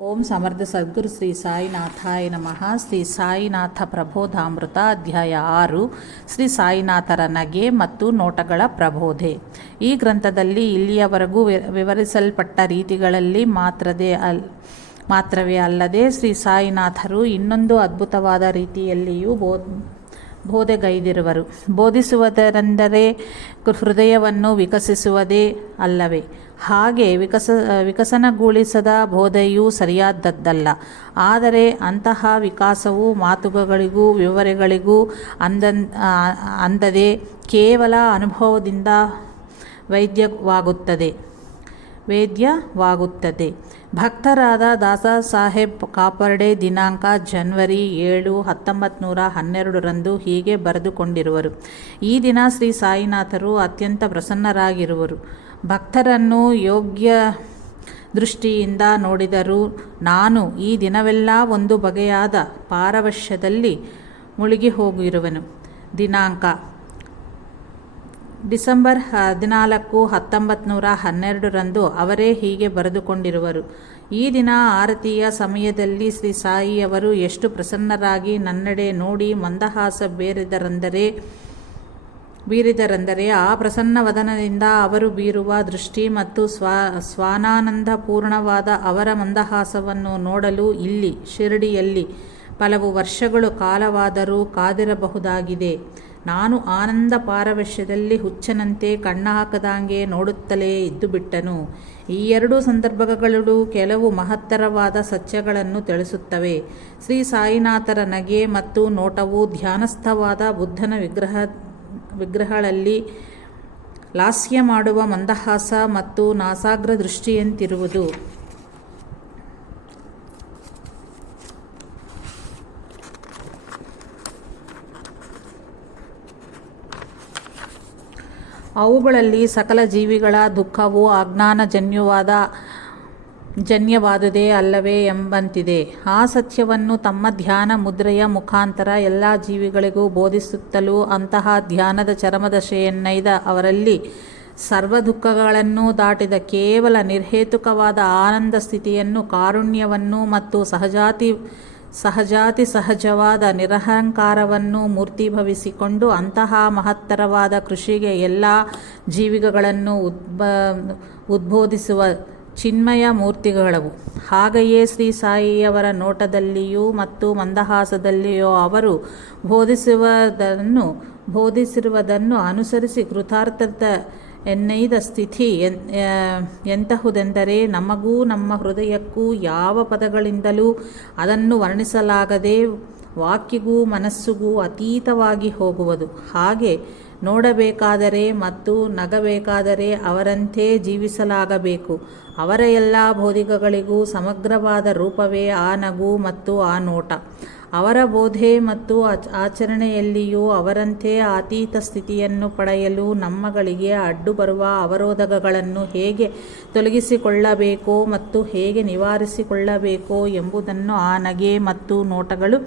ಓಂ ಸಮರ್ಥ ಸದ್ಗುರು ಶ್ರೀ ಸಾಯಿನಾಥಾಯ ನಮಃ. ಶ್ರೀ ಸಾಯಿನಾಥ ಪ್ರಬೋಧಾಮೃತ ಅಧ್ಯಾಯ 6 ಶ್ರೀ ಸಾಯಿನಾಥರ ನಗೆ ಮತ್ತು ನೋಟಗಳ ಪ್ರಬೋಧೆ. ಈ ಗ್ರಂಥದಲ್ಲಿ ಇಲ್ಲಿಯವರೆಗೂ ವಿವರಿಸಲ್ಪಟ್ಟ ರೀತಿಗಳಲ್ಲಿ ಮಾತ್ರವೇ ಅಲ್ಲದೆ ಶ್ರೀ ಸಾಯಿನಾಥರು ಇನ್ನೊಂದು ಅದ್ಭುತವಾದ ರೀತಿಯಲ್ಲಿಯೂ ಬೋಧೆಗೈದಿರುವರು. ಬೋಧಿಸುವುದರೆಂದರೆ ಹೃದಯವನ್ನು ವಿಕಸಿಸುವುದೇ ಅಲ್ಲವೇ? ಹಾಗೆ ವಿಕಸನಗೊಳಿಸದ ಬೋಧೆಯೂ ಸರಿಯಾದದ್ದಲ್ಲ. ಆದರೆ ಅಂತಹ ವಿಕಾಸವು ಮಾತುಗಳಿಗೂ ವಿವರಗಳಿಗೂ ಅಂದದೆ ಕೇವಲ ಅನುಭವದಿಂದ ವೇದ್ಯವಾಗುತ್ತದೆ. ಭಕ್ತರಾದ ದಾದಾ ಸಾಹೇಬ್ ಕಾಪರ್ಡೆ ದಿನಾಂಕ ಜನವರಿ 7, 1912 ಹೀಗೆ ಬರೆದುಕೊಂಡಿರುವರು. ಈ ದಿನ ಶ್ರೀ ಸಾಯಿನಾಥರು ಅತ್ಯಂತ ಪ್ರಸನ್ನರಾಗಿರುವರು. ಭಕ್ತರನ್ನು ಯೋಗ್ಯ ದೃಷ್ಟಿಯಿಂದ ನೋಡಿದರೂ ನಾನು ಈ ದಿನವೆಲ್ಲ ಒಂದು ಬಗೆಯಾದ ಪಾರವಶ್ಯದಲ್ಲಿ ಮುಳುಗಿ ಹೋಗಿರುವೆನು. ದಿನಾಂಕ ಡಿಸೆಂಬರ್ 14, 1912 ಅವರೇ ಹೀಗೆ ಬರೆದುಕೊಂಡಿರುವರು. ಈ ದಿನ ಆರತಿಯ ಸಮಯದಲ್ಲಿ ಶ್ರೀ ಸಾಯಿಯವರು ಎಷ್ಟು ಪ್ರಸನ್ನರಾಗಿ ನನ್ನೆಡೆ ನೋಡಿ ಮಂದಹಾಸ ಬೀರಿದರೆಂದರೆ ಆ ಪ್ರಸನ್ನ ವದನದಿಂದ ಅವರು ಬೀರುವ ದೃಷ್ಟಿ ಮತ್ತು ಸ್ವಾನಾನಂದ ಪೂರ್ಣವಾದ ಅವರ ಮಂದಹಾಸವನ್ನು ನೋಡಲು ಇಲ್ಲಿ ಶಿರಡಿಯಲ್ಲಿ ಕೆಲವು ವರ್ಷಗಳು ಕಾಲವಾದರೂ ಕಾದಿರಬಹುದಾಗಿದೆ. ನಾನು ಆನಂದ ಪಾರವಶ್ಯದಲ್ಲಿ ಹುಚ್ಚನಂತೆ ಕಣ್ಣಹಾಕದಂಗೆ ನೋಡುತ್ತಲೇ ಇದ್ದುಬಿಟ್ಟನು. ಈ ಎರಡು ಸಂದರ್ಭಗಳು ಕೆಲವು ಮಹತ್ತರವಾದ ಸತ್ಯಗಳನ್ನು ತಿಳಿಸುತ್ತವೆ. ಶ್ರೀ ಸಾಯಿನಾಥರ ನಗೆ ಮತ್ತು ನೋಟವು ಧ್ಯಾನಸ್ಥವಾದ ಬುದ್ಧನ ವಿಗ್ರಹಗಳಲ್ಲಿ ಲಾಸ್ಯ ಮಾಡುವ ಮಂದಹಾಸ ಮತ್ತು ನಾಸಾಗ್ರ ದೃಷ್ಟಿಯಂತಿರುವುದು. ಅವುಗಳಲ್ಲಿ ಸಕಲ ಜೀವಿಗಳ ದುಃಖವು ಅಜ್ಞಾನಜನ್ಯವಾದುದೇ ಅಲ್ಲವೇ ಎಂಬಂತಿದೆ. ಆ ಸತ್ಯವನ್ನು ತಮ್ಮ ಧ್ಯಾನ ಮುದ್ರೆಯ ಮುಖಾಂತರ ಎಲ್ಲ ಜೀವಿಗಳಿಗೂ ಬೋಧಿಸುತ್ತಲೂ ಅಂತಹ ಧ್ಯಾನದ ಚರಮದಶೆಯನ್ನೈದ ಅವರಲ್ಲಿ ಸರ್ವ ದುಃಖಗಳನ್ನು ದಾಟಿದ ಕೇವಲ ನಿರ್ಹೇತುಕವಾದ ಆನಂದ ಸ್ಥಿತಿಯನ್ನು, ಕಾರುಣ್ಯವನ್ನು ಮತ್ತು ಸಹಜವಾದ ನಿರಹಂಕಾರವನ್ನು ಮೂರ್ತಿಭವಿಸಿಕೊಂಡು ಅಂತಹ ಮಹತ್ತರವಾದ ಕೃಷಿಗೆ ಎಲ್ಲ ಜೀವಿಗಳನ್ನು ಉದ್ಬೋಧಿಸುವ ಚಿನ್ಮಯ ಮೂರ್ತಿಗಳವು. ಹಾಗೆಯೇ ಶ್ರೀ ಸಾಯಿಯವರ ನೋಟದಲ್ಲಿಯೂ ಮತ್ತು ಮಂದಹಾಸದಲ್ಲಿಯೂ ಅವರು ಬೋಧಿಸಿರುವುದನ್ನು ಅನುಸರಿಸಿ ಕೃತಾರ್ಥತೆ ಎನ್ನೈದ ಸ್ಥಿತಿ ಎಂತಹುದೆಂದರೆ ನಮಗೂ ನಮ್ಮ ಹೃದಯಕ್ಕೂ ಯಾವ ಪದಗಳಿಂದಲೂ ಅದನ್ನು ವರ್ಣಿಸಲಾಗದೆ ವಾಕ್ಯಗೂ ಮನಸ್ಸಿಗೂ ಅತೀತವಾಗಿ ಹೋಗುವುದು. ಹಾಗೆ ನೋಡಬೇಕಾದರೆ ಮತ್ತು ನಗಬೇಕಾದರೆ ಅವರಂತೆ ಜೀವಿಸಲಾಗಬೇಕು. ಅವರ ಎಲ್ಲ ಬೋಧೆಗಳಿಗೂ ಸಮಗ್ರವಾದ ರೂಪವೇ ಆ ನಗು ಮತ್ತು ಆ ನೋಟ. ಅವರ ಬೋಧೆ ಮತ್ತು ಆಚರಣೆಯಲ್ಲಿಯೂ ಅವರಂತೆ ಅತೀತ ಸ್ಥಿತಿಯನ್ನು ಪಡೆಯಲು ನಮ್ಮಗಳಿಗೆ ಅಡ್ಡು ಬರುವ ಅವರೋಧಗಳನ್ನು ಹೇಗೆ ತೊಲಗಿಸಿಕೊಳ್ಳಬೇಕೋ ಮತ್ತು ಹೇಗೆ ನಿವಾರಿಸಿಕೊಳ್ಳಬೇಕೋ ಎಂಬುದನ್ನು ಆ ನಗೆ ಮತ್ತು ನೋಟಗಳು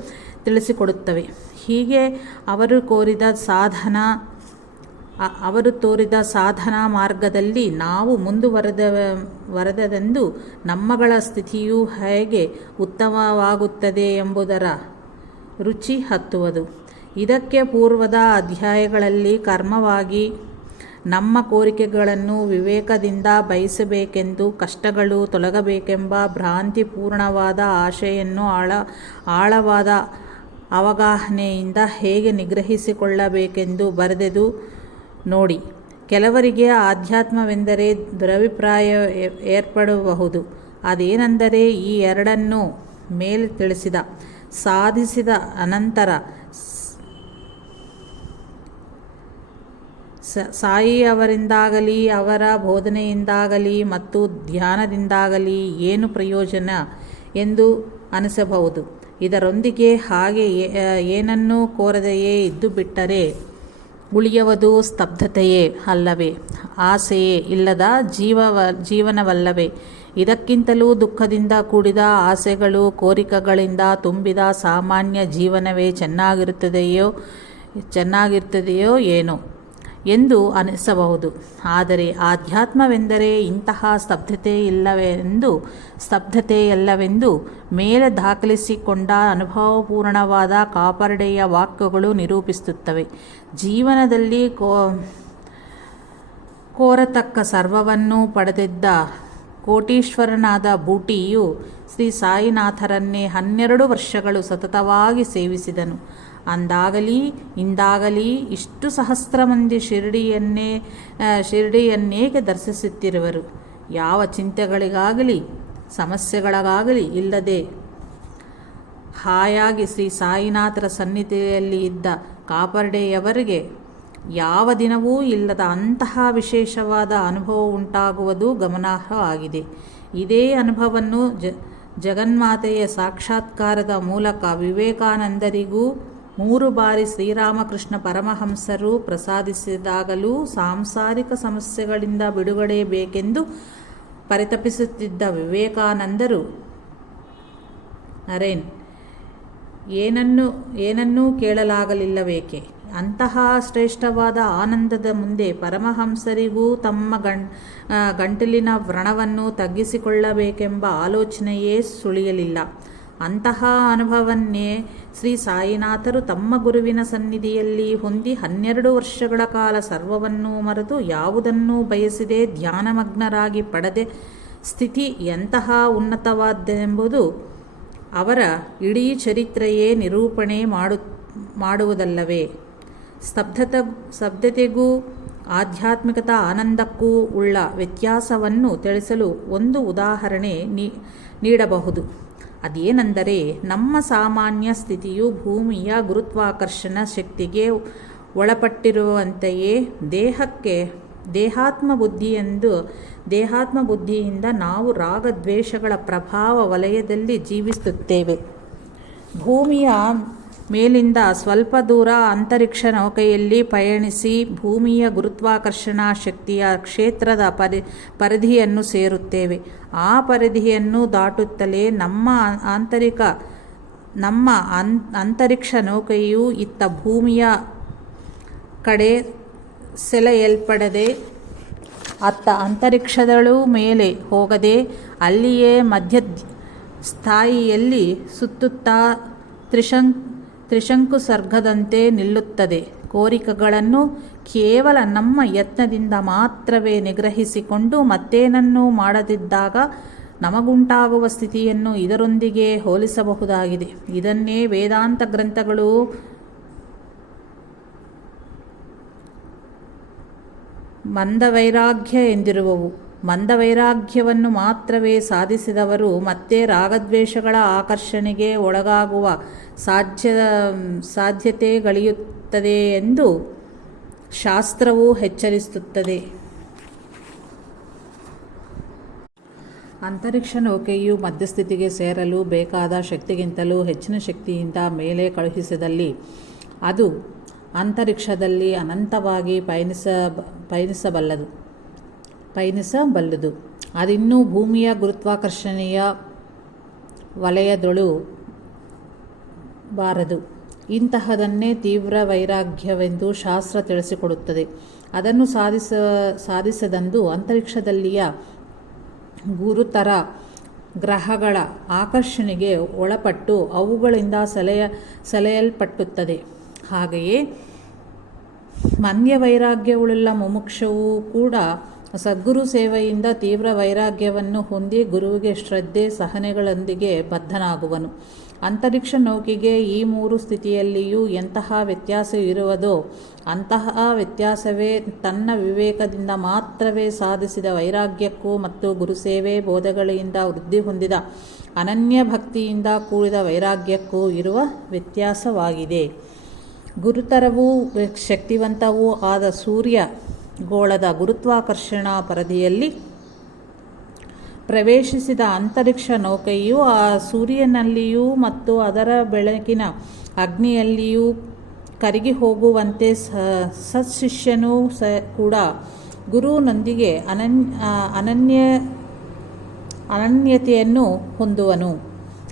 ತಿಳಿಸಿಕೊಡುತ್ತವೆ. ಹೀಗೆ ಅವರು ತೋರಿದ ಸಾಧನಾ ಮಾರ್ಗದಲ್ಲಿ ನಾವು ಮುಂದುವರೆದೆಂದು ನಮ್ಮಗಳ ಸ್ಥಿತಿಯು ಹೇಗೆ ಉತ್ತಮವಾಗುತ್ತದೆ ಎಂಬುದರ ರುಚಿ ಹತ್ತುವುದು. ಇದಕ್ಕೆ ಪೂರ್ವದ ಅಧ್ಯಾಯಗಳಲ್ಲಿ ಕರ್ಮವಾಗಿ ನಮ್ಮ ಕೋರಿಕೆಗಳನ್ನು ವಿವೇಕದಿಂದ ಬಯಸಬೇಕೆಂದು, ಕಷ್ಟಗಳು ತೊಲಗಬೇಕೆಂಬ ಭ್ರಾಂತಿಪೂರ್ಣವಾದ ಆಶೆಯನ್ನು ಆಳವಾದ ಅವಗಾಹನೆಯಿಂದ ಹೇಗೆ ನಿಗ್ರಹಿಸಿಕೊಳ್ಳಬೇಕೆಂದು ಬರೆದೆದು ನೋಡಿ. ಕೆಲವರಿಗೆ ಆಧ್ಯಾತ್ಮವೆಂದರೆ ದುರಭಿಪ್ರಾಯ ಏರ್ಪಡಬಹುದು. ಅದೇನೆಂದರೆ ಈ ಎರಡನ್ನೂ ಮೇಲೆ ಸಾಧಿಸಿದ ಅನಂತರ ಸಾಯಿಯವರಿಂದಾಗಲಿ ಅವರ ಬೋಧನೆಯಿಂದಾಗಲಿ ಮತ್ತು ಧ್ಯಾನದಿಂದಾಗಲಿ ಏನು ಪ್ರಯೋಜನ ಎಂದು ಅನಿಸಬಹುದು. ಇದರೊಂದಿಗೆ ಹಾಗೆ ಏನನ್ನೂ ಕೋರದೆಯೇ ಇದ್ದುಬಿಟ್ಟರೆ ಉಳಿಯುವುದು ಸ್ತಬ್ಧತೆಯೇ ಅಲ್ಲವೇ? ಆಸೆಯೇ ಇಲ್ಲದ ಜೀವನವಲ್ಲವೇ? ಇದಕ್ಕಿಂತಲೂ ದುಃಖದಿಂದ ಕೂಡಿದ ಆಸೆಗಳು, ಕೋರಿಕೆಗಳಿಂದ ತುಂಬಿದ ಸಾಮಾನ್ಯ ಜೀವನವೇ ಚೆನ್ನಾಗಿರುತ್ತದೆಯೋ ಏನೋ ಎಂದು ಅನಿಸಬಹುದು. ಆದರೆ ಆಧ್ಯಾತ್ಮವೆಂದರೆ ಇಂತಹ ಸ್ತಬ್ಧತೆಯಲ್ಲವೆಂದು ಮೇಲೆ ದಾಖಲಿಸಿಕೊಂಡ ಅನುಭವಪೂರ್ಣವಾದ ಕಾಪರ್ಡೆಯ ವಾಕ್ಯಗಳು ನಿರೂಪಿಸುತ್ತವೆ. ಜೀವನದಲ್ಲಿ ಕೋರತಕ್ಕ ಸರ್ವವನ್ನೂ ಪಡೆದಿದ್ದ ಕೋಟೀಶ್ವರನಾದ ಬೂಟಿಯು ಶ್ರೀ ಸಾಯಿನಾಥರನ್ನೇ 12 ವರ್ಷಗಳು ಸತತವಾಗಿ ಸೇವಿಸಿದನು. ಅಂದಾಗಲಿ ಇಂದಾಗಲಿ ಇಷ್ಟು ಸಹಸ್ರ ಮಂದಿ ಶಿರಡಿಯನ್ನೇಕೆ ದರ್ಶಿಸುತ್ತಿರುವರು? ಯಾವ ಚಿಂತೆಗಳಿಗಾಗಲಿ ಸಮಸ್ಯೆಗಳಿಗಾಗಲಿ ಇಲ್ಲದೆ ಹಾಯಾಗಿ ಶ್ರೀ ಸಾಯಿನಾಥರ ಸನ್ನಿಧಿಯಲ್ಲಿ ಇದ್ದ ಕಾಪರ್ಡೆಯವರಿಗೆ ಯಾವ ದಿನವೂ ಇಲ್ಲದ ಅಂತಹ ವಿಶೇಷವಾದ ಅನುಭವ ಉಂಟಾಗುವುದು ಗಮನಾರ್ಹವಾಗಿದೆ. ಇದೇ ಅನುಭವವನ್ನು ಜಗನ್ಮಾತೆಯ ಸಾಕ್ಷಾತ್ಕಾರದ ಮೂಲಕ ವಿವೇಕಾನಂದರಿಗೂ 3 ಬಾರಿ ಶ್ರೀರಾಮಕೃಷ್ಣ ಪರಮಹಂಸರು ಪ್ರಸಾದಿಸಿದಾಗಲೂ ಸಾಂಸಾರಿಕ ಸಮಸ್ಯೆಗಳಿಂದ ಬಿಡುಗಡೆ ಬೇಕೆಂದು ಪರಿತಪಿಸುತ್ತಿದ್ದ ವಿವೇಕಾನಂದರು ನರೇನ್ ಏನನ್ನೂ ಕೇಳಲಾಗಲಿಲ್ಲವೇಕೆ? ಅಂತಹ ಶ್ರೇಷ್ಠವಾದ ಆನಂದದ ಮುಂದೆ ಪರಮಹಂಸರಿಗೂ ತಮ್ಮ ಗಂಟಲಿನ ವ್ರಣವನ್ನು ತಗ್ಗಿಸಿಕೊಳ್ಳಬೇಕೆಂಬ ಆಲೋಚನೆಯೇ ಸುಳಿಯಲಿಲ್ಲ. ಅಂತಹ ಅನುಭವವನ್ನೇ ಶ್ರೀ ಸಾಯಿನಾಥರು ತಮ್ಮ ಗುರುವಿನ ಸನ್ನಿಧಿಯಲ್ಲಿ ಹೊಂದಿ 12 ವರ್ಷಗಳ ಕಾಲ ಸರ್ವವನ್ನೂ ಮರೆತು ಯಾವುದನ್ನೂ ಬಯಸದೆ ಧ್ಯಾನಮಗ್ನರಾಗಿ ಪಡೆದ ಸ್ಥಿತಿ ಎಂತಹ ಉನ್ನತವಾದ್ದೆಂಬುದು ಅವರ ಇಡೀ ಚರಿತ್ರೆಯೇ ನಿರೂಪಣೆ ಮಾಡುವುದಲ್ಲವೇ? ಸ್ತಬ್ಧತೆಗೂ ಆಧ್ಯಾತ್ಮಿಕತ ಆನಂದಕ್ಕೂ ಉಳ್ಳ ವ್ಯತ್ಯಾಸವನ್ನು ತಿಳಿಸಲು ಒಂದು ಉದಾಹರಣೆ ನೀಡಬಹುದು. ಅದೇನೆಂದರೆ, ನಮ್ಮ ಸಾಮಾನ್ಯ ಸ್ಥಿತಿಯು ಭೂಮಿಯ ಗುರುತ್ವಾಕರ್ಷಣ ಶಕ್ತಿಗೆ ಒಳಪಟ್ಟಿರುವಂತೆಯೇ ದೇಹಾತ್ಮ ಬುದ್ಧಿಯಿಂದ ನಾವು ರಾಗದ್ವೇಷಗಳ ಪ್ರಭಾವ ವಲಯದಲ್ಲಿ ಜೀವಿಸುತ್ತೇವೆ. ಭೂಮಿಯ ಮೇಲಿಂದ ಸ್ವಲ್ಪ ದೂರ ಅಂತರಿಕ್ಷ ನೌಕೆಯಲ್ಲಿ ಪಯಣಿಸಿ ಭೂಮಿಯ ಗುರುತ್ವಾಕರ್ಷಣಾ ಶಕ್ತಿಯ ಕ್ಷೇತ್ರದ ಪರಿಧಿಯನ್ನು ಸೇರುತ್ತೇವೆ. ಆ ಪರಿಧಿಯನ್ನು ದಾಟುತ್ತಲೇ ನಮ್ಮ ಅಂತರಿಕ್ಷ ನೌಕೆಯು ಇತ್ತ ಭೂಮಿಯ ಕಡೆ ಸೆಳೆಯಲ್ಪಡದೆ ಅತ್ತ ಅಂತರಿಕ್ಷದಲ್ಲೂ ಮೇಲೆ ಹೋಗದೆ ಅಲ್ಲಿಯೇ ಮಧ್ಯ ಸ್ಥಾಯಿಯಲ್ಲಿ ಸುತ್ತುತ್ತಾ ತ್ರಿಶಂಕು ಸರ್ಗದಂತೆ ನಿಲ್ಲುತ್ತದೆ. ಕೋರಿಕೆಗಳನ್ನು ಕೇವಲ ನಮ್ಮ ಯತ್ನದಿಂದ ಮಾತ್ರವೇ ನಿಗ್ರಹಿಸಿಕೊಂಡು ಮತ್ತೇನನ್ನೂ ಮಾಡದಿದ್ದಾಗ ನಮಗುಂಟಾಗುವ ಸ್ಥಿತಿಯನ್ನು ಇದರೊಂದಿಗೆ ಹೋಲಿಸಬಹುದಾಗಿದೆ. ಇದನ್ನೇ ವೇದಾಂತ ಗ್ರಂಥಗಳು ಮಂದವೈರಾಗ್ಯ ಎಂದಿರುವವು. ಮಂದವೈರಾಗ್ಯವನ್ನು ಮಾತ್ರವೇ ಸಾಧಿಸಿದವರು ಮತ್ತೆ ರಾಗದ್ವೇಷಗಳ ಆಕರ್ಷಣೆಗೆ ಒಳಗಾಗುವ ಸಾಧ್ಯತೆಗಳಿರುತ್ತದೆ ಎಂದು ಶಾಸ್ತ್ರವು ಎಚ್ಚರಿಸುತ್ತದೆ. ಅಂತರಿಕ್ಷ ನೌಕೆಯು ಮಧ್ಯಸ್ಥಿತಿಗೆ ಸೇರಲು ಬೇಕಾದ ಶಕ್ತಿಗಿಂತಲೂ ಹೆಚ್ಚಿನ ಶಕ್ತಿಯಿಂದ ಮೇಲೆ ಕಳುಹಿಸಿದಲ್ಲಿ ಅದು ಅಂತರಿಕ್ಷದಲ್ಲಿ ಅನಂತವಾಗಿ ಪಯಣಿಸಬಲ್ಲದು. ಅದಿನ್ನೂ ಭೂಮಿಯ ಗುರುತ್ವಾಕರ್ಷಣೆಯ ವಲಯದೊಳು ಬಾರದು. ಇಂತಹದನ್ನೇ ತೀವ್ರ ವೈರಾಗ್ಯವೆಂದು ಶಾಸ್ತ್ರ ತಿಳಿಸಿಕೊಡುತ್ತದೆ. ಅದನ್ನು ಸಾಧಿಸದಂದು ಅಂತರಿಕ್ಷದಲ್ಲಿಯ ಗುರುತರ ಗ್ರಹಗಳ ಆಕರ್ಷಣೆಗೆ ಒಳಪಟ್ಟು ಅವುಗಳಿಂದ ಸೆಳೆಯಲ್ಪಟ್ಟುತ್ತದೆ. ಹಾಗೆಯೇ ಮಂದ್ಯ ವೈರಾಗ್ಯವುಳ್ಳ ಮುಮುಕ್ಷುವು ಕೂಡ ಸದ್ಗುರು ಸೇವೆಯಿಂದ ತೀವ್ರ ವೈರಾಗ್ಯವನ್ನು ಹೊಂದಿ ಗುರುವಿಗೆ ಶ್ರದ್ಧೆ ಸಹನೆಗಳೊಂದಿಗೆ ಬದ್ಧನಾಗುವನು. ಅಂತರಿಕ್ಷ ನೌಕೆಗೆ ಈ 3 ಸ್ಥಿತಿಯಲ್ಲಿಯೂ ಎಂತಹ ವ್ಯತ್ಯಾಸ ಇರುವುದೋ ಅಂತಹ ವ್ಯತ್ಯಾಸವೇ ತನ್ನ ವಿವೇಕದಿಂದ ಮಾತ್ರವೇ ಸಾಧಿಸಿದ ವೈರಾಗ್ಯಕ್ಕೂ ಮತ್ತು ಗುರುಸೇವೆ ಬೋಧಗಳಿಂದ ವೃದ್ಧಿ ಹೊಂದಿದ ಅನನ್ಯ ಭಕ್ತಿಯಿಂದ ಕೂಡಿದ ವೈರಾಗ್ಯಕ್ಕೂ ಇರುವ ವ್ಯತ್ಯಾಸವಾಗಿದೆ. ಗುರುತರವೂ ಶಕ್ತಿವಂತವೂ ಆದ ಸೂರ್ಯ ಗೋಳದ ಗುರುತ್ವಾಕರ್ಷಣಾ ಪರಿಧಿಯಲ್ಲಿ ಪ್ರವೇಶಿಸಿದ ಅಂತರಿಕ್ಷ ನೌಕೆಯು ಆ ಸೂರ್ಯನಲ್ಲಿಯೂ ಮತ್ತು ಅದರ ಬೆಳಕಿನ ಅಗ್ನಿಯಲ್ಲಿಯೂ ಕರಗಿ ಹೋಗುವಂತೆ ಸತ್ಶಿಷ್ಯನೂ ಕೂಡ ಗುರುವಿನೊಂದಿಗೆ ಅನನ್ಯತೆಯನ್ನು ಹೊಂದುವನು.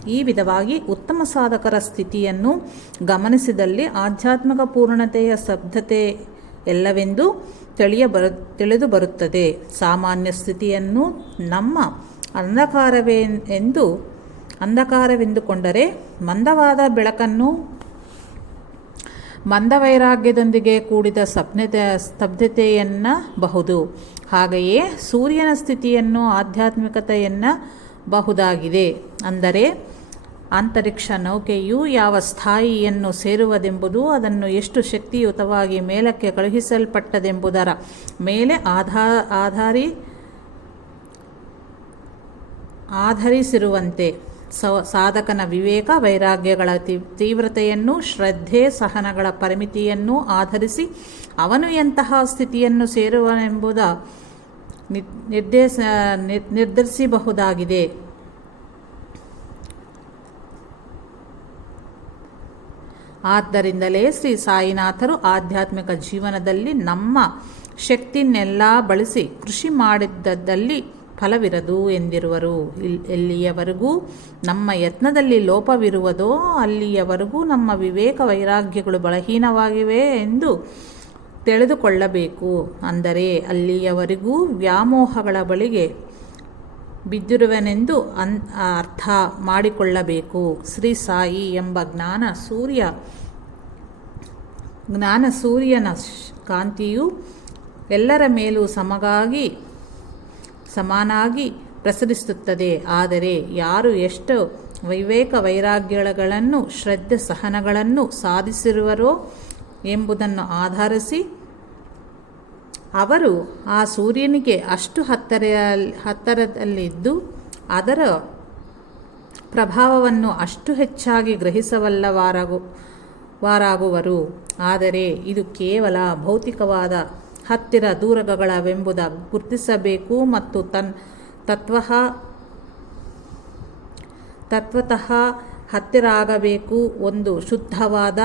ಈ ವಿಧವಾಗಿ ಉತ್ತಮ ಸಾಧಕರ ಸ್ಥಿತಿಯನ್ನು ಗಮನಿಸಿದಲ್ಲಿ ಆಧ್ಯಾತ್ಮಿಕ ಪೂರ್ಣತೆಯ ಎಲ್ಲವೆಂದು ತಿಳಿದು ಬರುತ್ತದೆ. ಸಾಮಾನ್ಯ ಸ್ಥಿತಿಯನ್ನು ನಮ್ಮ ಅಂಧಕಾರವೆಂದುಕೊಂಡರೆ ಮಂದವಾದ ಬೆಳಕನ್ನು ಮಂದವೈರಾಗ್ಯದೊಂದಿಗೆ ಕೂಡಿದ ಸ್ತಬ್ಧತೆಯನ್ನಬಹುದು. ಹಾಗೆಯೇ ಸೂರ್ಯನ ಸ್ಥಿತಿಯನ್ನು ಆಧ್ಯಾತ್ಮಿಕತೆ ಎನ್ನಬಹುದಾಗಿದೆ. ಅಂದರೆ ಅಂತರಿಕ್ಷ ನೌಕೆಯು ಯಾವ ಸ್ಥಾಯಿಯನ್ನು ಸೇರುವುದೆಂಬುದು ಅದನ್ನು ಎಷ್ಟು ಶಕ್ತಿಯುತವಾಗಿ ಮೇಲಕ್ಕೆ ಕಳುಹಿಸಲ್ಪಟ್ಟದೆಂಬುದರ ಮೇಲೆ ಆಧರಿಸಿರುವಂತೆ ಸಾಧಕನ ವಿವೇಕ ವೈರಾಗ್ಯಗಳ ತೀವ್ರತೆಯನ್ನು, ಶ್ರದ್ಧೆ ಸಹನಗಳ ಪರಿಮಿತಿಯನ್ನು ಆಧರಿಸಿ ಅವನು ಎಂತಹ ಸ್ಥಿತಿಯನ್ನು ಸೇರುವನೆಂಬುದ ನಿರ್ಧರಿಸಬಹುದಾಗಿದೆ. ಆದ್ದರಿಂದಲೇ ಶ್ರೀ ಸಾಯಿನಾಥರು ಆಧ್ಯಾತ್ಮಿಕ ಜೀವನದಲ್ಲಿ ನಮ್ಮ ಶಕ್ತಿನೆಲ್ಲ ಬಳಸಿ ಕೃಷಿ ಮಾಡಿದ್ದಲ್ಲಿ ಫಲವಿರದು ಎಂದಿರುವರು. ಎಲ್ಲಿಯವರೆಗೂ ನಮ್ಮ ಯತ್ನದಲ್ಲಿ ಲೋಪವಿರುವುದೋ ಅಲ್ಲಿಯವರೆಗೂ ನಮ್ಮ ವಿವೇಕ ವೈರಾಗ್ಯಗಳು ಬಲಹೀನವಾಗಿವೆ ಎಂದು ತಿಳಿದುಕೊಳ್ಳಬೇಕು. ಅಂದರೆ ಅಲ್ಲಿಯವರೆಗೂ ವ್ಯಾಮೋಹಗಳ ಬಳಿಗೆ ಬಿದ್ದಿರುವೆನೆಂದು ಅರ್ಥ ಮಾಡಿಕೊಳ್ಳಬೇಕು. ಶ್ರೀ ಸಾಯಿ ಎಂಬ ಜ್ಞಾನ ಸೂರ್ಯನ ಕಾಂತಿಯು ಎಲ್ಲರ ಮೇಲೂ ಸಮಾನಾಗಿ ಪ್ರಸರಿಸುತ್ತದೆ. ಆದರೆ ಯಾರು ಎಷ್ಟು ವಿವೇಕ ವೈರಾಗ್ಯಗಳನ್ನು ಶ್ರದ್ಧೆ ಸಹನಗಳನ್ನು ಸಾಧಿಸಿರುವರೋ ಎಂಬುದನ್ನು ಆಧರಿಸಿ ಅವರು ಆ ಸೂರ್ಯನಿಗೆ ಅಷ್ಟು ಹತ್ತರದಲ್ಲಿದ್ದು ಅದರ ಪ್ರಭಾವವನ್ನು ಅಷ್ಟು ಹೆಚ್ಚಾಗಿ ಗ್ರಹಿಸಬಲ್ಲವರಾಗುವರು. ಆದರೆ ಇದು ಕೇವಲ ಭೌತಿಕವಾದ ಹತ್ತಿರ ದೂರಗಳವೆಂಬುದ ಗುರುತಿಸಬೇಕು ಮತ್ತು ತತ್ವತಃ ಹತ್ತಿರ ಆಗಬೇಕು. ಒಂದು ಶುದ್ಧವಾದ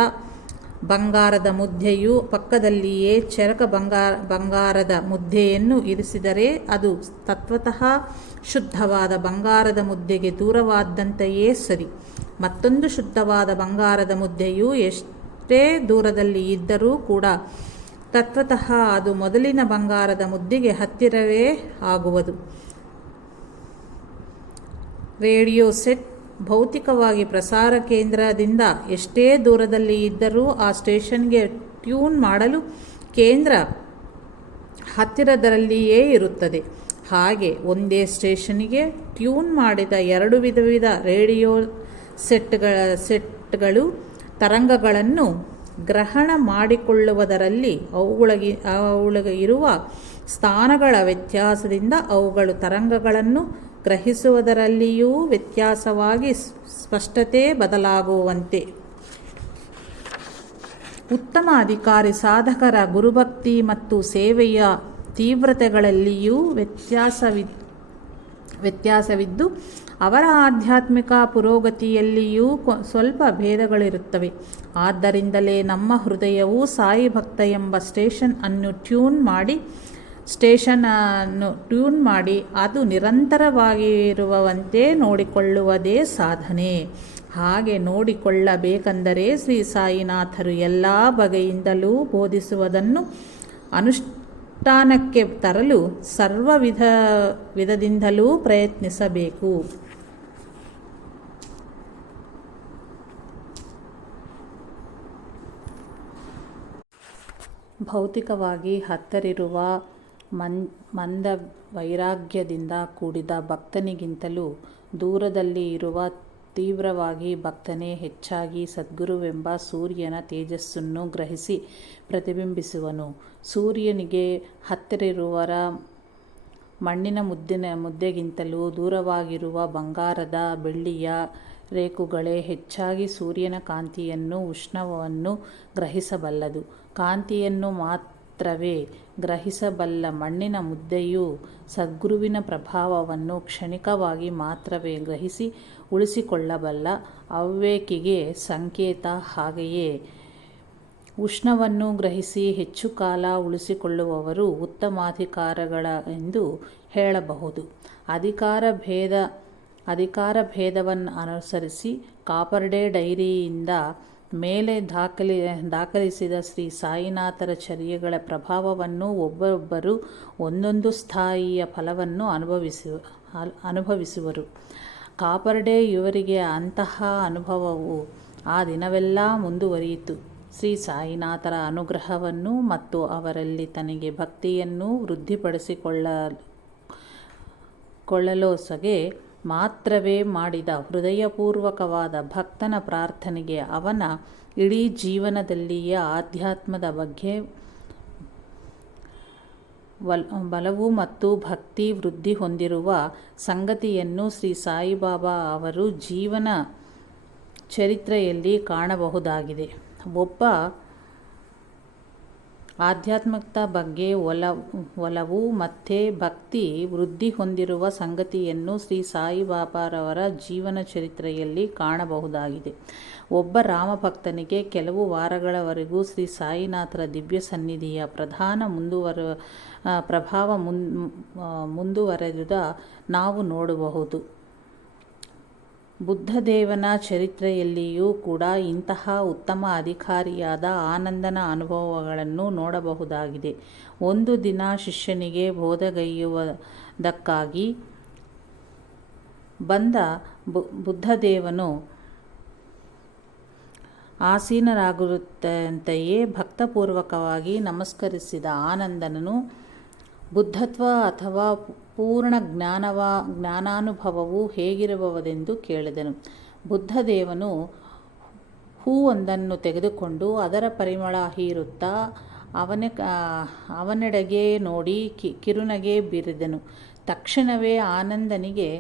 ಬಂಗಾರದ ಮುದ್ದೆಯು ಪಕ್ಕದಲ್ಲಿಯೇ ಚರಕ ಬಂಗಾರದ ಮುದ್ದೆಯನ್ನು ಇರಿಸಿದರೆ ಅದು ತತ್ವತಃ ಶುದ್ಧವಾದ ಬಂಗಾರದ ಮುದ್ದೆಗೆ ದೂರವಾದಂತೆಯೇ ಸರಿ. ಮತ್ತೊಂದು ಶುದ್ಧವಾದ ಬಂಗಾರದ ಮುದ್ದೆಯು ಎಷ್ಟೇ ದೂರದಲ್ಲಿ ಇದ್ದರೂ ಕೂಡ ತತ್ವತಃ ಅದು ಮೊದಲಿನ ಬಂಗಾರದ ಮುದ್ದೆಗೆ ಹತ್ತಿರವೇ ಆಗುವುದು. ರೇಡಿಯೋ ಸೆಟ್ ಭೌತಿಕವಾಗಿ ಪ್ರಸಾರ ಕೇಂದ್ರದಿಂದ ಎಷ್ಟೇ ದೂರದಲ್ಲಿ ಇದ್ದರೂ ಆ ಸ್ಟೇಷನ್ಗೆ ಟ್ಯೂನ್ ಮಾಡಲು ಕೇಂದ್ರ ಹತ್ತಿರದಲ್ಲಿಯೇ ಇರುತ್ತದೆ. ಹಾಗೆ ಒಂದೇ ಸ್ಟೇಷನ್ಗೆ ಟ್ಯೂನ್ ಮಾಡಿದ ಎರಡು ವಿಧ ರೇಡಿಯೋ ಸೆಟ್ಗಳು ತರಂಗಗಳನ್ನು ಗ್ರಹಣ ಮಾಡಿಕೊಳ್ಳುವುದರಲ್ಲಿ ಅವುಗಳಿಗೆ ಇರುವ ಸ್ಥಾನಗಳ ವ್ಯತ್ಯಾಸದಿಂದ ಅವುಗಳು ತರಂಗಗಳನ್ನು ಗ್ರಹಿಸುವುದರಲ್ಲಿಯೂ ವ್ಯತ್ಯಾಸವಾಗಿ ಸ್ಪಷ್ಟತೆ ಬದಲಾಗುವಂತೆ ಉತ್ತಮ ಅಧಿಕಾರಿ ಸಾಧಕರ ಗುರುಭಕ್ತಿ ಮತ್ತು ಸೇವೆಯ ತೀವ್ರತೆಗಳಲ್ಲಿಯೂ ವ್ಯತ್ಯಾಸವಿದ್ದು ಅವರ ಆಧ್ಯಾತ್ಮಿಕ ಪುರೋಗತಿಯಲ್ಲಿಯೂ ಸ್ವಲ್ಪ ಭೇದಗಳಿರುತ್ತವೆ. ಆದ್ದರಿಂದಲೇ ನಮ್ಮ ಹೃದಯವು ಸಾಯಿ ಭಕ್ತ ಎಂಬ ಸ್ಟೇಷನನ್ನು ಟ್ಯೂನ್ ಮಾಡಿ ಅದು ನಿರಂತರವಾಗಿರುವಂತೆ ನೋಡಿಕೊಳ್ಳುವುದೇ ಸಾಧನೆ. ಹಾಗೆ ನೋಡಿಕೊಳ್ಳಬೇಕೆಂದರೆ ಶ್ರೀ ಸಾಯಿನಾಥರು ಎಲ್ಲ ಬಗೆಯಿಂದಲೂ ಬೋಧಿಸುವುದನ್ನು ಅನುಷ್ಠಾನಕ್ಕೆ ತರಲು ಸರ್ವ ವಿಧದಿಂದಲೂ ಪ್ರಯತ್ನಿಸಬೇಕು. ಭೌತಿಕವಾಗಿ ಹತ್ತರಿರುವ ಮಂದ ವೈರಾಗ್ಯದಿಂದ ಕೂಡಿದ ಭಕ್ತನಿಗಿಂತಲೂ ದೂರದಲ್ಲಿ ಇರುವ ತೀವ್ರವಾಗಿ ಭಕ್ತನೇ ಹೆಚ್ಚಾಗಿ ಸದ್ಗುರುವೆಂಬ ಸೂರ್ಯನ ತೇಜಸ್ಸನ್ನು ಗ್ರಹಿಸಿ ಪ್ರತಿಬಿಂಬಿಸುವನು. ಸೂರ್ಯನಿಗೆ ಹತ್ತಿರವಿರುವವರ ಮಣ್ಣಿನ ಮುದ್ದೆಗಿಂತಲೂ ದೂರವಾಗಿರುವ ಬಂಗಾರದ ಬೆಳ್ಳಿಯ ರೇಖುಗಳೇ ಹೆಚ್ಚಾಗಿ ಸೂರ್ಯನ ಕಾಂತಿಯನ್ನು ಉಷ್ಣವನ್ನು ಗ್ರಹಿಸಬಲ್ಲದು. ಕಾಂತಿಯನ್ನು ಮಾತ್ರವೇ ಗ್ರಹಿಸಬಲ್ಲ ಮಣ್ಣಿನ ಮುದ್ದೆಯು ಸದ್ಗುರುವಿನ ಪ್ರಭಾವವನ್ನು ಕ್ಷಣಿಕವಾಗಿ ಮಾತ್ರವೇ ಗ್ರಹಿಸಿ ಉಳಿಸಿಕೊಳ್ಳಬಲ್ಲ ಅವ್ಯಕ್ತಿಗೆ ಸಂಕೇತ. ಹಾಗೆಯೇ ಉಷ್ಣವನ್ನು ಗ್ರಹಿಸಿ ಹೆಚ್ಚು ಕಾಲ ಉಳಿಸಿಕೊಳ್ಳುವವರು ಉತ್ತಮಾಧಿಕಾರಿಗಳೆಂದು ಹೇಳಬಹುದು. ಅಧಿಕಾರ ಭೇದವನ್ನು ಅನುಸರಿಸಿ ಕಾಪರ್ ಡೇ ಡೈರಿಯಿಂದ ಮೇಲೆ ದಾಖಲಿಸಿದ ಶ್ರೀ ಸಾಯಿನಾಥರ ಚರ್ಯೆಗಳ ಪ್ರಭಾವವನ್ನು ಒಬ್ಬೊಬ್ಬರು ಒಂದೊಂದು ಸ್ಥಾಯಿಯ ಫಲವನ್ನು ಅನುಭವಿಸುವರು. ಕಾಪರ್ಡೆ ಇವರಿಗೆ ಅಂತಹ ಅನುಭವವು ಆ ದಿನವೆಲ್ಲ ಮುಂದುವರಿಯಿತು. ಶ್ರೀ ಸಾಯಿನಾಥರ ಅನುಗ್ರಹವನ್ನು ಮತ್ತು ಅವರಲ್ಲಿ ತನಗೆ ಭಕ್ತಿಯನ್ನು ವೃದ್ಧಿಪಡಿಸಿಕೊಳ್ಳಲೊಸಗೆ ಮಾತ್ರವೇ ಮಾಡಿದ ಹೃದಯಪೂರ್ವಕವಾದ ಭಕ್ತನ ಪ್ರಾರ್ಥನೆಗೆ ಅವನ ಇಡೀ ಜೀವನದಲ್ಲಿಯೇ ಆಧ್ಯಾತ್ಮದ ಬಗ್ಗೆ ಬಲವು ಮತ್ತು ಭಕ್ತಿ ವೃದ್ಧಿ ಹೊಂದಿರುವ ಸಂಗತಿಯನ್ನು ಶ್ರೀ ಸಾಯಿಬಾಬಾ ಅವರು ಜೀವನ ಚರಿತ್ರೆಯಲ್ಲಿ ಕಾಣಬಹುದಾಗಿದೆ. ಒಬ್ಬ ಆಧ್ಯಾತ್ಮಿಕದ ಬಗ್ಗೆ ಒಲವು ಮತ್ತು ಭಕ್ತಿ ವೃದ್ಧಿ ಹೊಂದಿರುವ ಸಂಗತಿಯನ್ನು ಶ್ರೀ ಸಾಯಿಬಾಬಾರವರ ಜೀವನ ಚರಿತ್ರೆಯಲ್ಲಿ ಕಾಣಬಹುದಾಗಿದೆ. ಒಬ್ಬ ರಾಮಭಕ್ತನಿಗೆ ಕೆಲವು ವಾರಗಳವರೆಗೂ ಶ್ರೀ ಸಾಯಿನಾಥರ ದಿವ್ಯ ಸನ್ನಿಧಿಯ ಪ್ರಭಾವ ಮುಂದುವರೆದುದ ನಾವು ನೋಡಬಹುದು. ಬುದ್ಧದೇವನ ಚರಿತ್ರೆಯಲ್ಲಿಯೂ ಕೂಡ ಇಂತಹ ಉತ್ತಮ ಅಧಿಕಾರಿಯಾದ ಆನಂದನ ಅನುಭವಗಳನ್ನು ನೋಡಬಹುದಾಗಿದೆ. ಒಂದು ದಿನ ಶಿಷ್ಯನಿಗೆ ಬೋಧೆಗೈಯುವುದಕ್ಕಾಗಿ ಬಂದ ಬುದ್ಧದೇವನು ಆಸೀನರಾಗಿರುತ್ತಂತೆಯೇ ಭಕ್ತಪೂರ್ವಕವಾಗಿ ನಮಸ್ಕರಿಸಿದ ಆನಂದನು ಬುದ್ಧತ್ವ ಅಥವಾ ಪೂರ್ಣ ಜ್ಞಾನಾನುಭವವು ಹೇಗಿರಬಹುದೆಂದು ಕೇಳಿದನು. ಬುದ್ಧದೇವನು ಹೂವೊಂದನ್ನು ತೆಗೆದುಕೊಂಡು ಅದರ ಪರಿಮಳ ಹೀರುತ್ತಾ ಅವನೆಡೆಗೆ ನೋಡಿ ಕಿರುನಗೆ ಬೀರಿದನು. ತಕ್ಷಣವೇ ಆನಂದನಿಗೆ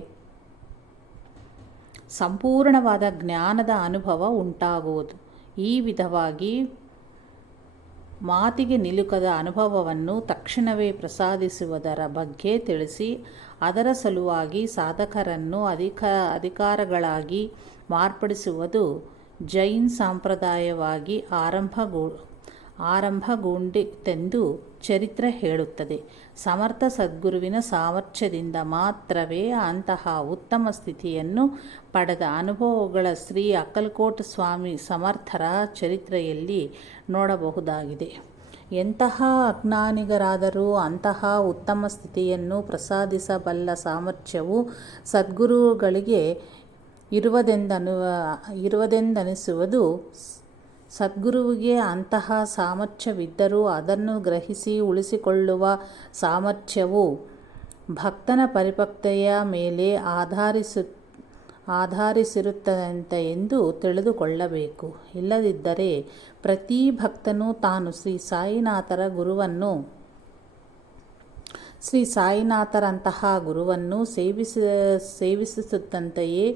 ಸಂಪೂರ್ಣವಾದ ಜ್ಞಾನದ ಅನುಭವ ಉಂಟಾಗುವುದು. ಈ ವಿಧವಾಗಿ ಮಾತಿಗೆ ನಿಲುಕದ ಅನುಭವವನ್ನು ತಕ್ಷಣವೇ ಪ್ರಸಾದಿಸುವುದರ ಬಗ್ಗೆ ತಿಳಿಸಿ ಅದರ ಸಲುವಾಗಿ ಸಾಧಕರನ್ನು ಅಧಿಕಾರಗಳಾಗಿ ಮಾರ್ಪಡಿಸುವುದು ಜೈನ್ ಸಂಪ್ರದಾಯವಾಗಿ ಆರಂಭಗೊಂಡಿತೆಂದು ಚರಿತ್ರೆ ಹೇಳುತ್ತದೆ. ಸಮರ್ಥ ಸದ್ಗುರುವಿನ ಸಾಮರ್ಥ್ಯದಿಂದ ಮಾತ್ರವೇ ಅಂತಹ ಉತ್ತಮ ಸ್ಥಿತಿಯನ್ನು ಪಡೆದ ಅನುಭವಗಳ ಶ್ರೀ ಅಕ್ಕಲ್ಕೋಟ್ ಸ್ವಾಮಿ ಸಮರ್ಥರ ಚರಿತ್ರೆಯಲ್ಲಿ ನೋಡಬಹುದಾಗಿದೆ. ಎಂತಹ ಅಜ್ಞಾನಿಗರಾದರೂ ಅಂತಹ ಉತ್ತಮ ಸ್ಥಿತಿಯನ್ನು ಪ್ರಸಾದಿಸಬಲ್ಲ ಸಾಮರ್ಥ್ಯವು ಸದ್ಗುರುಗಳಿಗೆ ಇರುವುದೆಂದನಿಸುವುದು. ಸದ್ಗುರುವಿಗೆ ಅಂತಹ ಸಾಮರ್ಥ್ಯವಿದ್ದರೂ ಅದನ್ನು ಗ್ರಹಿಸಿ ಉಳಿಸಿಕೊಳ್ಳುವ ಸಾಮರ್ಥ್ಯವು ಭಕ್ತನ ಪರಿಪಕ್ವತೆಯ ಮೇಲೆ ಆಧರಿಸಿರುತ್ತದಂತೆ ಎಂದು ತಿಳಿದುಕೊಳ್ಳಬೇಕು. ಇಲ್ಲದಿದ್ದರೆ ಪ್ರತಿ ಭಕ್ತನು ತಾನು ಶ್ರೀ ಸಾಯಿನಾಥರಂತಹ ಗುರುವನ್ನು ಸೇವಿಸುತ್ತಂತೆಯೇ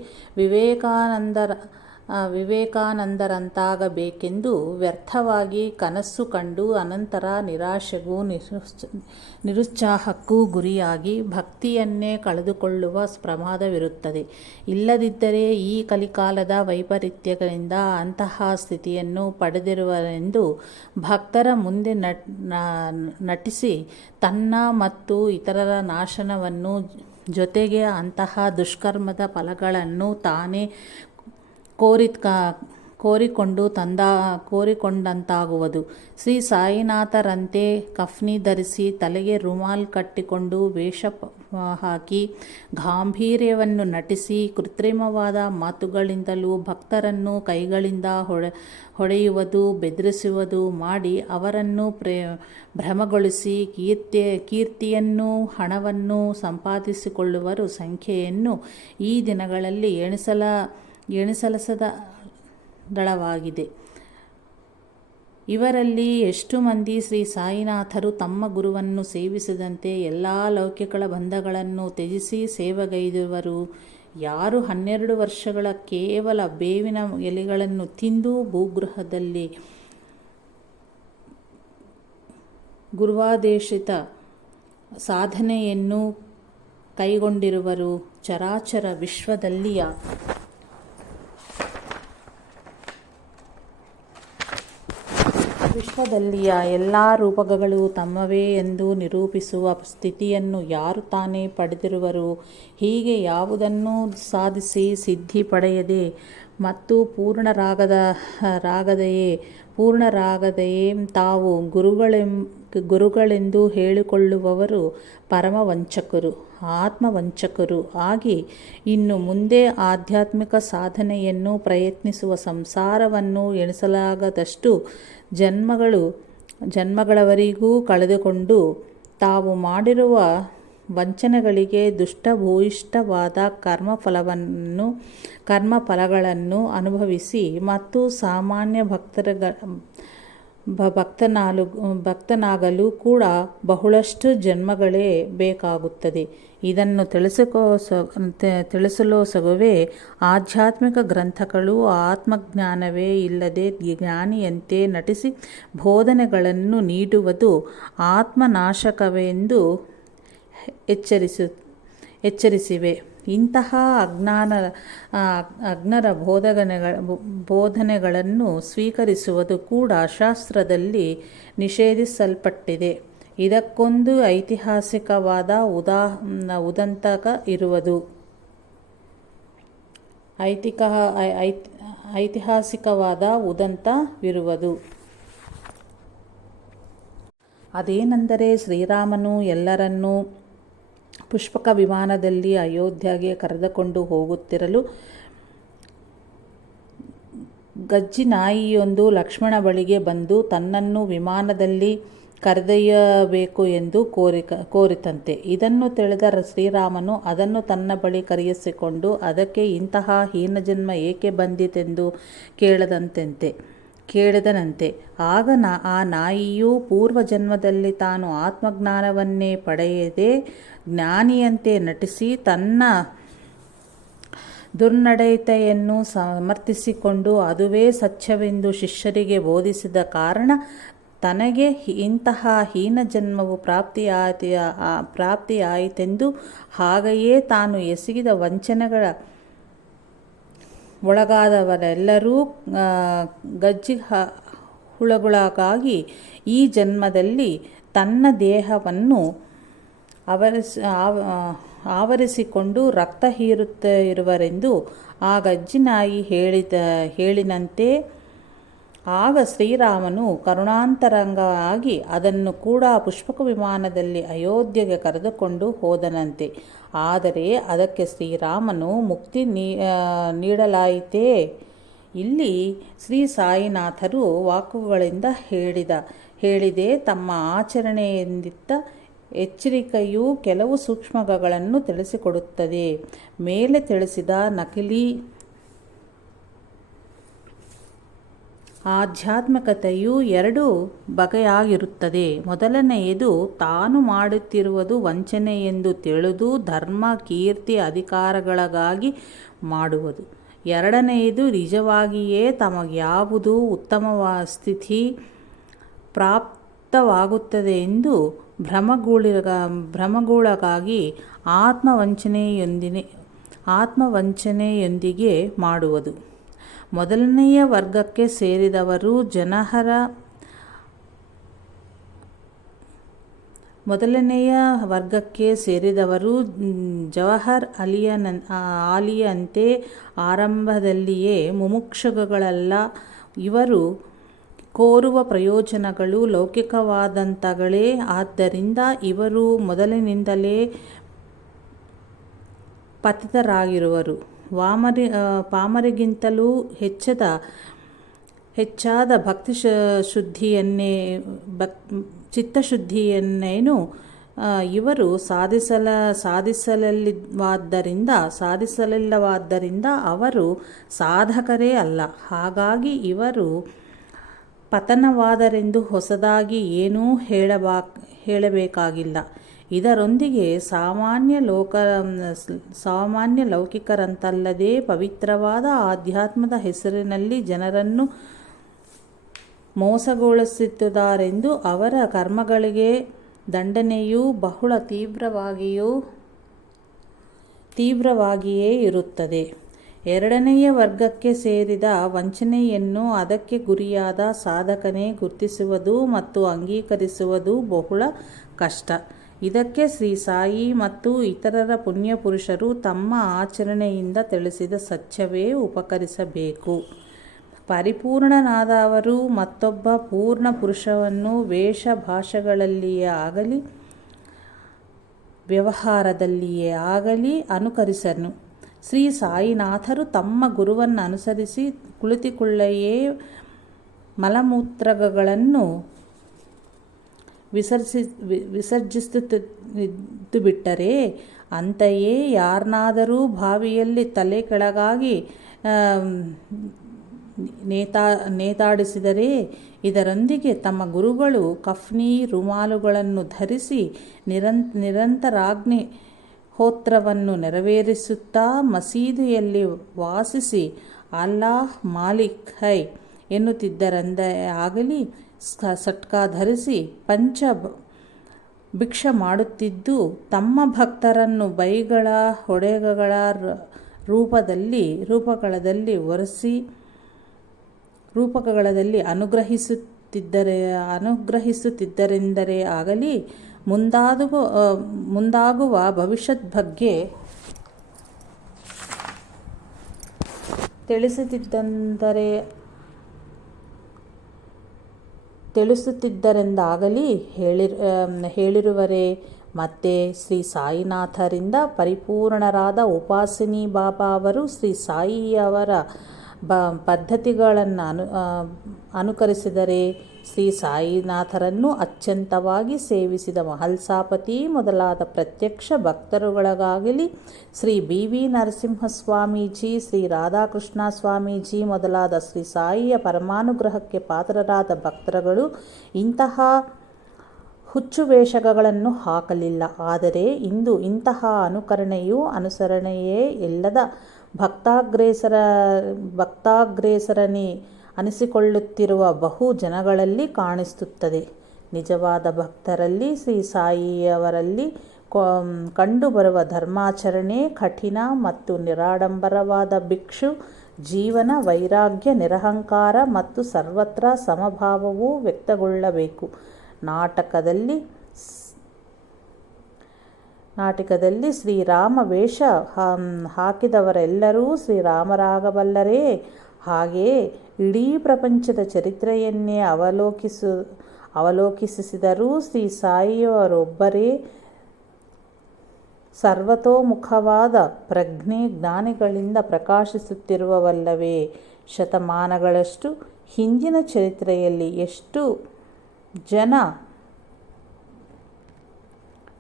ವಿವೇಕಾನಂದರಂತಾಗಬೇಕೆಂದು ವ್ಯರ್ಥವಾಗಿ ಕನಸು ಕಂಡು ಅನಂತರ ನಿರಾಶೆಗೂ ನಿರುತ್ಸಾಹಕ್ಕೂ ಗುರಿಯಾಗಿ ಭಕ್ತಿಯನ್ನೇ ಕಳೆದುಕೊಳ್ಳುವ ಪ್ರಮಾದವಿರುತ್ತದೆ. ಇಲ್ಲದಿದ್ದರೆ ಈ ಕಲಿಕಾಲದ ವೈಪರೀತ್ಯಗಳಿಂದ ಅಂತಹ ಸ್ಥಿತಿಯನ್ನು ಪಡೆದಿರುವರೆಂದು ಭಕ್ತರ ಮುಂದೆ ನಟಿಸಿ ತನ್ನ ಮತ್ತು ಇತರರ ನಾಶನವನ್ನು ಜೊತೆಗೆ ಅಂತಹ ದುಷ್ಕರ್ಮದ ಫಲಗಳನ್ನು ತಾನೇ ಕೋರಿಕೊಂಡಂತಾಗುವುದು. ಶ್ರೀ ಸಾಯಿನಾಥರಂತೆ ಕಫ್ನಿ ಧರಿಸಿ ತಲೆಗೆ ರುಮಾಲ್ ಕಟ್ಟಿಕೊಂಡು ವೇಷ ಹಾಕಿ ಗಾಂಭೀರ್ಯವನ್ನು ನಟಿಸಿ ಕೃತ್ರಿಮವಾದ ಮಾತುಗಳಿಂದಲೂ ಭಕ್ತರನ್ನು ಕೈಗಳಿಂದ ಹೊಡೆಯುವುದು ಬೆದರಿಸುವುದು ಮಾಡಿ ಅವರನ್ನು ಭ್ರಮಗೊಳಿಸಿ ಕೀರ್ತಿಯನ್ನು ಹಣವನ್ನು ಸಂಪಾದಿಸಿಕೊಳ್ಳುವರ ಸಂಖ್ಯೆಯನ್ನು ಈ ದಿನಗಳಲ್ಲಿ ಎಣಿಸಲಸದಳವಾಗಿದೆ. ಇವರಲ್ಲಿ ಎಷ್ಟು ಮಂದಿ ಶ್ರೀ ಸಾಯಿನಾಥರು ತಮ್ಮ ಗುರುವನ್ನು ಸೇವಿಸಿದಂತೆ ಎಲ್ಲ ಲೌಕಿಕ ಬಂಧಗಳನ್ನು ತ್ಯಜಿಸಿ ಸೇವೆಗೈದುವರು? ಯಾರು 12 ವರ್ಷಗಳ ಕೇವಲ ಬೇವಿನ ಎಲೆಗಳನ್ನು ತಿಂದು ಭೂಗೃಹದಲ್ಲಿ ಗುರುವಾದೇಶಿತ ಸಾಧನೆಯನ್ನು ಕೈಗೊಂಡಿರುವರು? ಚರಾಚರ ವಿಶ್ವದಲ್ಲಿಯ ವಿಶ್ವದಲ್ಲಿಯ ಎಲ್ಲ ರೂಪಗಳು ತಮ್ಮವೇ ಎಂದು ನಿರೂಪಿಸುವ ಸ್ಥಿತಿಯನ್ನು ಯಾರು ತಾನೇ ಪಡೆದಿರುವರು? ಹೀಗೆ ಯಾವುದನ್ನೂ ಸಾಧಿಸಿ ಸಿದ್ಧಿ ಪಡೆಯದೆ ಮತ್ತು ಪೂರ್ಣರಾಗದೆಯೇ ತಾವು ಗುರುಗಳೆಂದು ಹೇಳಿಕೊಳ್ಳುವವರು ಪರಮವಂಚಕರು, ಆತ್ಮವಂಚಕರು ಆಗಿ ಇನ್ನು ಮುಂದೆ ಆಧ್ಯಾತ್ಮಿಕ ಸಾಧನೆಯನ್ನು ಪ್ರಯತ್ನಿಸುವ ಸಂಸಾರವನ್ನು ಎಣಿಸಲಾಗದಷ್ಟು ಜನ್ಮಗಳವರೆಗೂ ಕಳೆದುಕೊಂಡು ತಾವು ಮಾಡಿರುವ ವಂಚನೆಗಳಿಗೆ ದುಷ್ಟಭೂಯಿಷ್ಠವಾದ ಕರ್ಮಫಲಗಳನ್ನು ಅನುಭವಿಸಿ ಮತ್ತು ಸಾಮಾನ್ಯ ಭಕ್ತನಾಗಲು ಕೂಡ ಬಹಳಷ್ಟು ಜನ್ಮಗಳೇ ಬೇಕಾಗುತ್ತದೆ. ಇದನ್ನು ತಿಳಿಸಲೋಸಗುವೆ ಆಧ್ಯಾತ್ಮಿಕ ಗ್ರಂಥಗಳು ಆತ್ಮಜ್ಞಾನವೇ ಇಲ್ಲದೆ ಜ್ಞಾನಿಯಂತೆ ನಟಿಸಿ ಬೋಧನೆಗಳನ್ನು ನೀಡುವುದು ಆತ್ಮನಾಶಕವೆಂದು ಎಚ್ಚರಿಸಿವೆ. ಇಂತಹ ಅಜ್ಞರ ಬೋಧನೆಗಳನ್ನು ಸ್ವೀಕರಿಸುವುದು ಕೂಡ ಶಾಸ್ತ್ರದಲ್ಲಿ ನಿಷೇಧಿಸಲ್ಪಟ್ಟಿದೆ. ಇದಕ್ಕೊಂದು ಐತಿಹಾಸಿಕವಾದ ಉದಂತವಿರುವುದು. ಅದೇನೆಂದರೆ, ಶ್ರೀರಾಮನು ಎಲ್ಲರನ್ನೂ ಪುಷ್ಪಕ ವಿಮಾನದಲ್ಲಿ ಅಯೋಧ್ಯೆಗೆ ಕರೆದುಕೊಂಡು ಹೋಗುತ್ತಿರಲು ಗಜ್ಜಿನಾಯಿಯೊಂದು ಲಕ್ಷ್ಮಣ ಬಳಿಗೆ ಬಂದು ತನ್ನನ್ನು ವಿಮಾನದಲ್ಲಿ ಕರೆದೊಯ್ಯಬೇಕು ಎಂದು ಕೋರಿತಂತೆ. ಇದನ್ನು ತಿಳಿದ ಶ್ರೀರಾಮನು ಅದನ್ನು ತನ್ನ ಬಳಿ ಕರೆಯಿಸಿಕೊಂಡು ಅದಕ್ಕೆ ಇಂತಹ ಹೀನಜನ್ಮ ಏಕೆ ಬಂದಿತೆಂದು ಕೇಳಿದನಂತೆ. ಆಗ ಆ ನಾಯಿಯು ಪೂರ್ವಜನ್ಮದಲ್ಲಿ ತಾನು ಆತ್ಮಜ್ಞಾನವನ್ನೇ ಪಡೆಯದೆ ಜ್ಞಾನಿಯಂತೆ ನಟಿಸಿ ತನ್ನ ದುರ್ನಡತೆಯನ್ನು ಸಮರ್ಥಿಸಿಕೊಂಡು ಅದುವೇ ಸತ್ಯವೆಂದು ಶಿಷ್ಯರಿಗೆ ಬೋಧಿಸಿದ ಕಾರಣ ತನಗೆ ಇಂತಹ ಹೀನಜನ್ಮವು ಪ್ರಾಪ್ತಿಯಾಯಿತೆಂದು, ಹಾಗೆಯೇ ತಾನು ಎಸಗಿದ ವಂಚನೆಗಳ ಒಳಗಾದವರೆಲ್ಲರೂ ಹುಳುಗಳಾಗಿ ಈ ಜನ್ಮದಲ್ಲಿ ತನ್ನ ದೇಹವನ್ನು ಆವರಿಸಿಕೊಂಡು ರಕ್ತ ಹೀರುತ್ತಿರುವರೆಂದು ಆ ಗಜ್ಜಿನಾಯಿ ಹೇಳಿನಂತೆ. ಆಗ ಶ್ರೀರಾಮನು ಕರುಣಾಂತರಂಗವಾಗಿ ಅದನ್ನು ಕೂಡ ಪುಷ್ಪಕ ವಿಮಾನದಲ್ಲಿ ಅಯೋಧ್ಯೆಗೆ ಕರೆದುಕೊಂಡು ಹೋದನಂತೆ. ಆದರೆ ಅದಕ್ಕೆ ಶ್ರೀರಾಮನು ಮುಕ್ತಿ ನೀಡಲಾಯಿತೇ? ಇಲ್ಲಿ ಶ್ರೀ ಸಾಯಿನಾಥರು ವಾಕುಗಳಿಂದ ಹೇಳಿದೆ ತಮ್ಮ ಆಚರಣೆಯಿಂದಿತ್ತ ಎಚ್ಚರಿಕೆಯು ಕೆಲವು ಸೂಕ್ಷ್ಮಗಳನ್ನು ತಿಳಿಸಿಕೊಡುತ್ತದೆ. ಮೇಲೆ ತಿಳಿಸಿದ ನಕಲಿ ಆಧ್ಯಾತ್ಮಿಕತೆಯು ಎರಡು ಬಗೆಯಾಗಿರುತ್ತದೆ. ಮೊದಲನೆಯದು ತಾನು ಮಾಡುತ್ತಿರುವುದು ವಂಚನೆ ಎಂದು ತಿಳಿದು ಧರ್ಮ, ಕೀರ್ತಿ, ಅಧಿಕಾರಗಳಿಗಾಗಿ ಮಾಡುವುದು. ಎರಡನೆಯದು ನಿಜವಾಗಿಯೇ ತಮಗ್ಯಾವುದು ಉತ್ತಮ ಸ್ಥಿತಿ ಪ್ರಾಪ್ತವಾಗುತ್ತದೆ ಎಂದು ಭ್ರಮಗೊಳಗಾಗಿ ಆತ್ಮವಂಚನೆಯೊಂದಿಗೆ ಮಾಡುವುದು. ಮೊದಲನೆಯ ವರ್ಗಕ್ಕೆ ಸೇರಿದವರು ಜವಾಹರ್ ಆಲಿಯಂತೆ ಆರಂಭದಲ್ಲಿಯೇ ಮುಮುಕ್ಷುಗಳಲ್ಲ. ಇವರು ಕೋರುವ ಪ್ರಯೋಜನಗಳು ಲೌಕಿಕವಾದಂಥಗಳೇ. ಆದ್ದರಿಂದ ಇವರು ಮೊದಲಿನಿಂದಲೇ ಪತಿತರಾಗಿರುವರು. ಪಾಮರಿಗಿಂತಲೂ ಹೆಚ್ಚಾದ ಚಿತ್ತಶುದ್ಧಿಯನ್ನೇನು ಇವರು ಸಾಧಿಸಲಿಲ್ಲವಾದ್ದರಿಂದ ಅವರು ಸಾಧಕರೇ ಅಲ್ಲ. ಹಾಗಾಗಿ ಇವರು ಪತನವಾದರೆಂದು ಹೊಸದಾಗಿ ಏನೂ ಹೇಳಬೇಕಾಗಿಲ್ಲ. ಇದರೊಂದಿಗೆ ಸಾಮಾನ್ಯ ಲೌಕಿಕರಂತಲ್ಲದೆ ಪವಿತ್ರವಾದ ಆಧ್ಯಾತ್ಮದ ಹೆಸರಿನಲ್ಲಿ ಜನರನ್ನು ಮೋಸಗೊಳಿಸುತ್ತಿದ್ದಾರೆಂದು ಅವರ ಕರ್ಮಗಳಿಗೆ ದಂಡನೆಯು ಬಹಳ ತೀವ್ರವಾಗಿಯೇ ಇರುತ್ತದೆ. ಎರಡನೆಯ ವರ್ಗಕ್ಕೆ ಸೇರಿದ ವಂಚನೆಯನ್ನು ಅದಕ್ಕೆ ಗುರಿಯಾದ ಸಾಧಕನೇ ಗುರುತಿಸುವುದು ಮತ್ತು ಅಂಗೀಕರಿಸುವುದು ಬಹಳ ಕಷ್ಟ. ಇದಕ್ಕೆ ಶ್ರೀ ಸಾಯಿ ಮತ್ತು ಇತರರ ಪುಣ್ಯಪುರುಷರು ತಮ್ಮ ಆಚರಣೆಯಿಂದ ತಿಳಿಸಿದ ಸತ್ಯವೇ ಉಪಕರಿಸಬೇಕು. ಪರಿಪೂರ್ಣನಾದವರು ಮತ್ತೊಬ್ಬ ಪೂರ್ಣ ಪುರುಷವನ್ನು ವೇಷ ಭಾಷೆಗಳಲ್ಲಿಯೇ ಆಗಲಿ ವ್ಯವಹಾರದಲ್ಲಿಯೇ ಆಗಲಿ ಅನುಕರಿಸನು. ಶ್ರೀ ಸಾಯಿನಾಥರು ತಮ್ಮ ಗುರುವನ್ನು ಅನುಸರಿಸಿ ಕುಳಿತುಕೊಳ್ಳೆಯೇ ಮಲಮೂತ್ರಗಳನ್ನು ವಿಸರ್ಜಿಸುತ್ತಿದ್ದು ಬಿಟ್ಟರೆ, ಅಂತೆಯೇ ಯಾರನ್ನಾದರೂ ಬಾವಿಯಲ್ಲಿ ತಲೆ ಕೆಳಗಾಗಿ ನೇತಾಡಿಸಿದರೆ, ಇದರೊಂದಿಗೆ ತಮ್ಮ ಗುರುಗಳು ಕಫ್ನಿ ರುಮಾಲುಗಳನ್ನು ಧರಿಸಿ ನಿರಂತರಾಗ್ನಿ ಹೋತ್ರವನ್ನು ನೆರವೇರಿಸುತ್ತಾ ಮಸೀದಿಯಲ್ಲಿ ವಾಸಿಸಿ ಅಲ್ಲಾಹ್ ಮಾಲಿಕ್ ಹೈ ಎನ್ನುತ್ತಿದ್ದರಂದೇ ಆಗಲಿ, ಸಟ್ಕಾ ಧರಿಸಿ ಪಂಚ ಭಿಕ್ಷೆ ಮಾಡುತ್ತಿದ್ದು ತಮ್ಮ ಭಕ್ತರನ್ನು ಬೈಗಳ ಹೊಡೆಗಳ ರೂಪಕಗಳಲ್ಲಿ ಅನುಗ್ರಹಿಸುತ್ತಿದ್ದರೆಂದರೆ ಆಗಲಿ, ಮುಂದಾಗುವ ಭವಿಷ್ಯದ ಬಗ್ಗೆ ತಿಳಿಸುತ್ತಿದ್ದರೆಂದಾಗಲಿ ಹೇಳಿರುವರೇ. ಮತ್ತೆ ಶ್ರೀ ಸಾಯಿನಾಥರಿಂದ ಪರಿಪೂರ್ಣರಾದ ಉಪಾಸಿನಿ ಬಾಬಾ ಅವರು ಶ್ರೀ ಸಾಯಿಯವರ ಪದ್ಧತಿಗಳನ್ನು ಅನುಕರಿಸಿದರೆ, ಶ್ರೀ ಸಾಯಿನಾಥರನ್ನು ಅತ್ಯಂತವಾಗಿ ಸೇವಿಸಿದ ಮಹಲ್ಸಾಪತಿ ಮೊದಲಾದ ಪ್ರತ್ಯಕ್ಷ ಭಕ್ತರುಗಳಿಗಾಗಲಿ, ಶ್ರೀ ಬಿ ವಿ ನರಸಿಂಹಸ್ವಾಮೀಜಿ, ಶ್ರೀ ರಾಧಾಕೃಷ್ಣ ಸ್ವಾಮೀಜಿ ಮೊದಲಾದ ಶ್ರೀ ಸಾಯಿಯ ಪರಮಾನುಗ್ರಹಕ್ಕೆ ಪಾತ್ರರಾದ ಭಕ್ತರುಗಳು ಇಂತಹ ಹುಚ್ಚುವೇಷಗಳನ್ನು ಹಾಕಲಿಲ್ಲ. ಆದರೆ ಇಂದು ಇಂತಹ ಅನುಸರಣೆಯೇ ಇಲ್ಲದ ಭಕ್ತಾಗ್ರೇಸರನೇ ಅನಿಸಿಕೊಳ್ಳುತ್ತಿರುವ ಬಹು ಜನಗಳಲ್ಲಿ ಕಾಣಿಸುತ್ತದೆ. ನಿಜವಾದ ಭಕ್ತರಲ್ಲಿ ಶ್ರೀ ಸಾಯಿಯವರಲ್ಲಿ ಕಂಡುಬರುವ ಧರ್ಮಾಚರಣೆ ಕಠಿಣ ಮತ್ತು ನಿರಾಡಂಬರವಾದ ಭಿಕ್ಷು ಜೀವನ, ವೈರಾಗ್ಯ, ನಿರಹಂಕಾರ ಮತ್ತು ಸರ್ವತ್ರ ಸಮಭಾವವು ವ್ಯಕ್ತಗೊಳ್ಳಬೇಕು. ನಾಟಕದಲ್ಲಿ ಶ್ರೀರಾಮ ವೇಷ ಹಾಕಿದವರೆಲ್ಲರೂ ಶ್ರೀರಾಮರಾಗಬಲ್ಲರೇ? ಹಾಗೆಯೇ ಇಡೀ ಪ್ರಪಂಚದ ಚರಿತ್ರೆಯನ್ನೇ ಅವಲೋಕಿಸಿದರೂ ಶ್ರೀ ಸಾಯಿಯವರೊಬ್ಬರೇ ಸರ್ವತೋಮುಖವಾದ ಪ್ರಜ್ಞೆ ಜ್ಞಾನಿಗಳಿಂದ ಪ್ರಕಾಶಿಸುತ್ತಿರುವವಲ್ಲವೇ? ಶತಮಾನಗಳಷ್ಟು ಹಿಂದಿನ ಚರಿತ್ರೆಯಲ್ಲಿ ಎಷ್ಟು ಜನ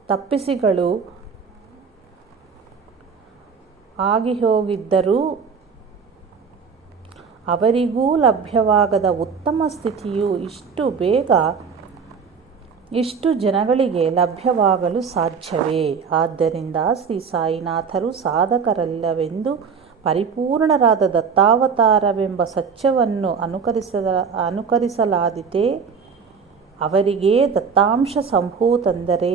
ತಪ್ಪಿಸಿಗಳು ಆಗಿಹೋಗಿದ್ದರೂ ಅವರಿಗೂ ಲಭ್ಯವಾಗದ ಉತ್ತಮ ಸ್ಥಿತಿಯು ಇಷ್ಟು ಬೇಗ ಇಷ್ಟು ಜನಗಳಿಗೆ ಲಭ್ಯವಾಗಲು ಸಾಧ್ಯವೇ? ಆದ್ದರಿಂದ ಶ್ರೀ ಸಾಯಿನಾಥರು ಸಾಧಕರಲ್ಲವೆಂದು ಪರಿಪೂರ್ಣರಾದ ದತ್ತಾವತಾರವೆಂಬ ಸತ್ಯವನ್ನು ಅನುಕರಿಸಲಾದೀತೆ. ಅವರಿಗೆ ದತ್ತಾಂಶ ಸಂಭೂತಂದರೆ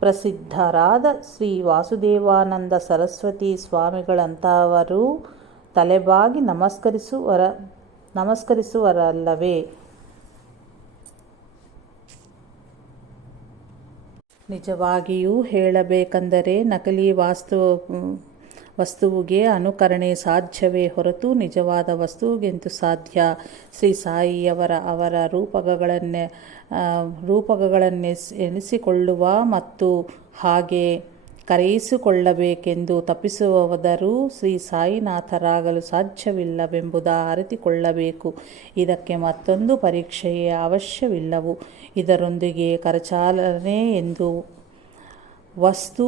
ಪ್ರಸಿದ್ಧರಾದ ಶ್ರೀ ವಾಸುದೇವಾನಂದ ಸರಸ್ವತಿ ಸ್ವಾಮಿಗಳಂತಹವರು ತಲೆಬಾಗಿ ನಮಸ್ಕರಿಸುವರಲ್ಲವೇ? ನಿಜವಾಗಿಯೂ ಹೇಳಬೇಕೆಂದರೆ ನಕಲಿ ವಸ್ತುವಿಗೆ ಅನುಕರಣೆ ಸಾಧ್ಯವೇ ಹೊರತು ನಿಜವಾದ ವಸ್ತುವಿಗೆಂತೂ ಸಾಧ್ಯ. ಶ್ರೀ ಸಾಯಿಯವರ ರೂಪಕಗಳನ್ನೆನಿಸಿಕೊಳ್ಳುವ ಮತ್ತು ಹಾಗೆ ಕರೆಯಿಸಿಕೊಳ್ಳಬೇಕೆಂದು ತಪ್ಪಿಸುವವರು ಶ್ರೀ ಸಾಯಿನಾಥರಾಗಲು ಸಾಧ್ಯವಿಲ್ಲವೆಂಬುದ ಅರಿತುಕೊಳ್ಳಬೇಕು. ಇದಕ್ಕೆ ಮತ್ತೊಂದು ಪರೀಕ್ಷೆಯೇ ಅವಶ್ಯವಿಲ್ಲವು. ಇದರೊಂದಿಗೆ ಕರಚಾಲನೆ ಎಂದು ವಸ್ತು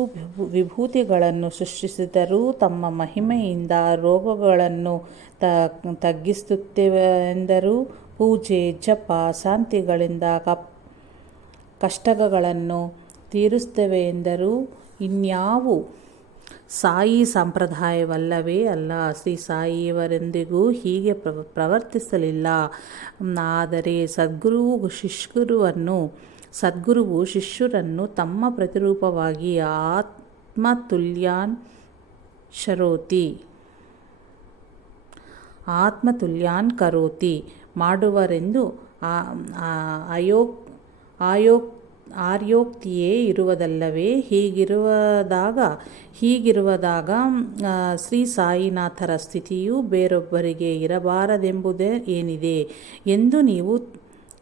ವಿಭೂತಿಗಳನ್ನು ಸೃಷ್ಟಿಸಿದರೂ ತಮ್ಮ ಮಹಿಮೆಯಿಂದ ರೋಗಗಳನ್ನು ತಗ್ಗಿಸುತ್ತವೆಂದರೂ ಪೂಜೆ ಜಪ ಶಾಂತಿಗಳಿಂದ ಕಷ್ಟಗಳನ್ನು ತೀರಿಸುತ್ತವೆಂದರೂ ಇನ್ಯಾವು ಸಾಯಿ ಸಂಪ್ರದಾಯವಲ್ಲವೇ ಅಲ್ಲ. ಶ್ರೀ ಸಾಯಿಯವರೆಂದಿಗೂ ಹೀಗೆ ಪ್ರವರ್ತಿಸಲಿಲ್ಲ. ಆದರೆ ಸದ್ಗುರುವು ಶಿಷ್ಯರನ್ನು ತಮ್ಮ ಪ್ರತಿರೂಪವಾಗಿ ಆತ್ಮತುಲ್ಯನ್ ಶರೋತಿ ಆತ್ಮತುಲ್ಯಾನ್ ಕರೋತಿ ಮಾಡುವರೆಂದು ಆರ್ಯೋಕ್ತಿಯೇ ಇರುವುದಲ್ಲವೇ? ಹೀಗಿರುವದಾಗ ಶ್ರೀ ಸಾಯಿನಾಥರ ಸ್ಥಿತಿಯು ಬೇರೊಬ್ಬರಿಗೆ ಇರಬಾರದೆಂಬುದೇ ಏನಿದೆ ಎಂದು ನೀವು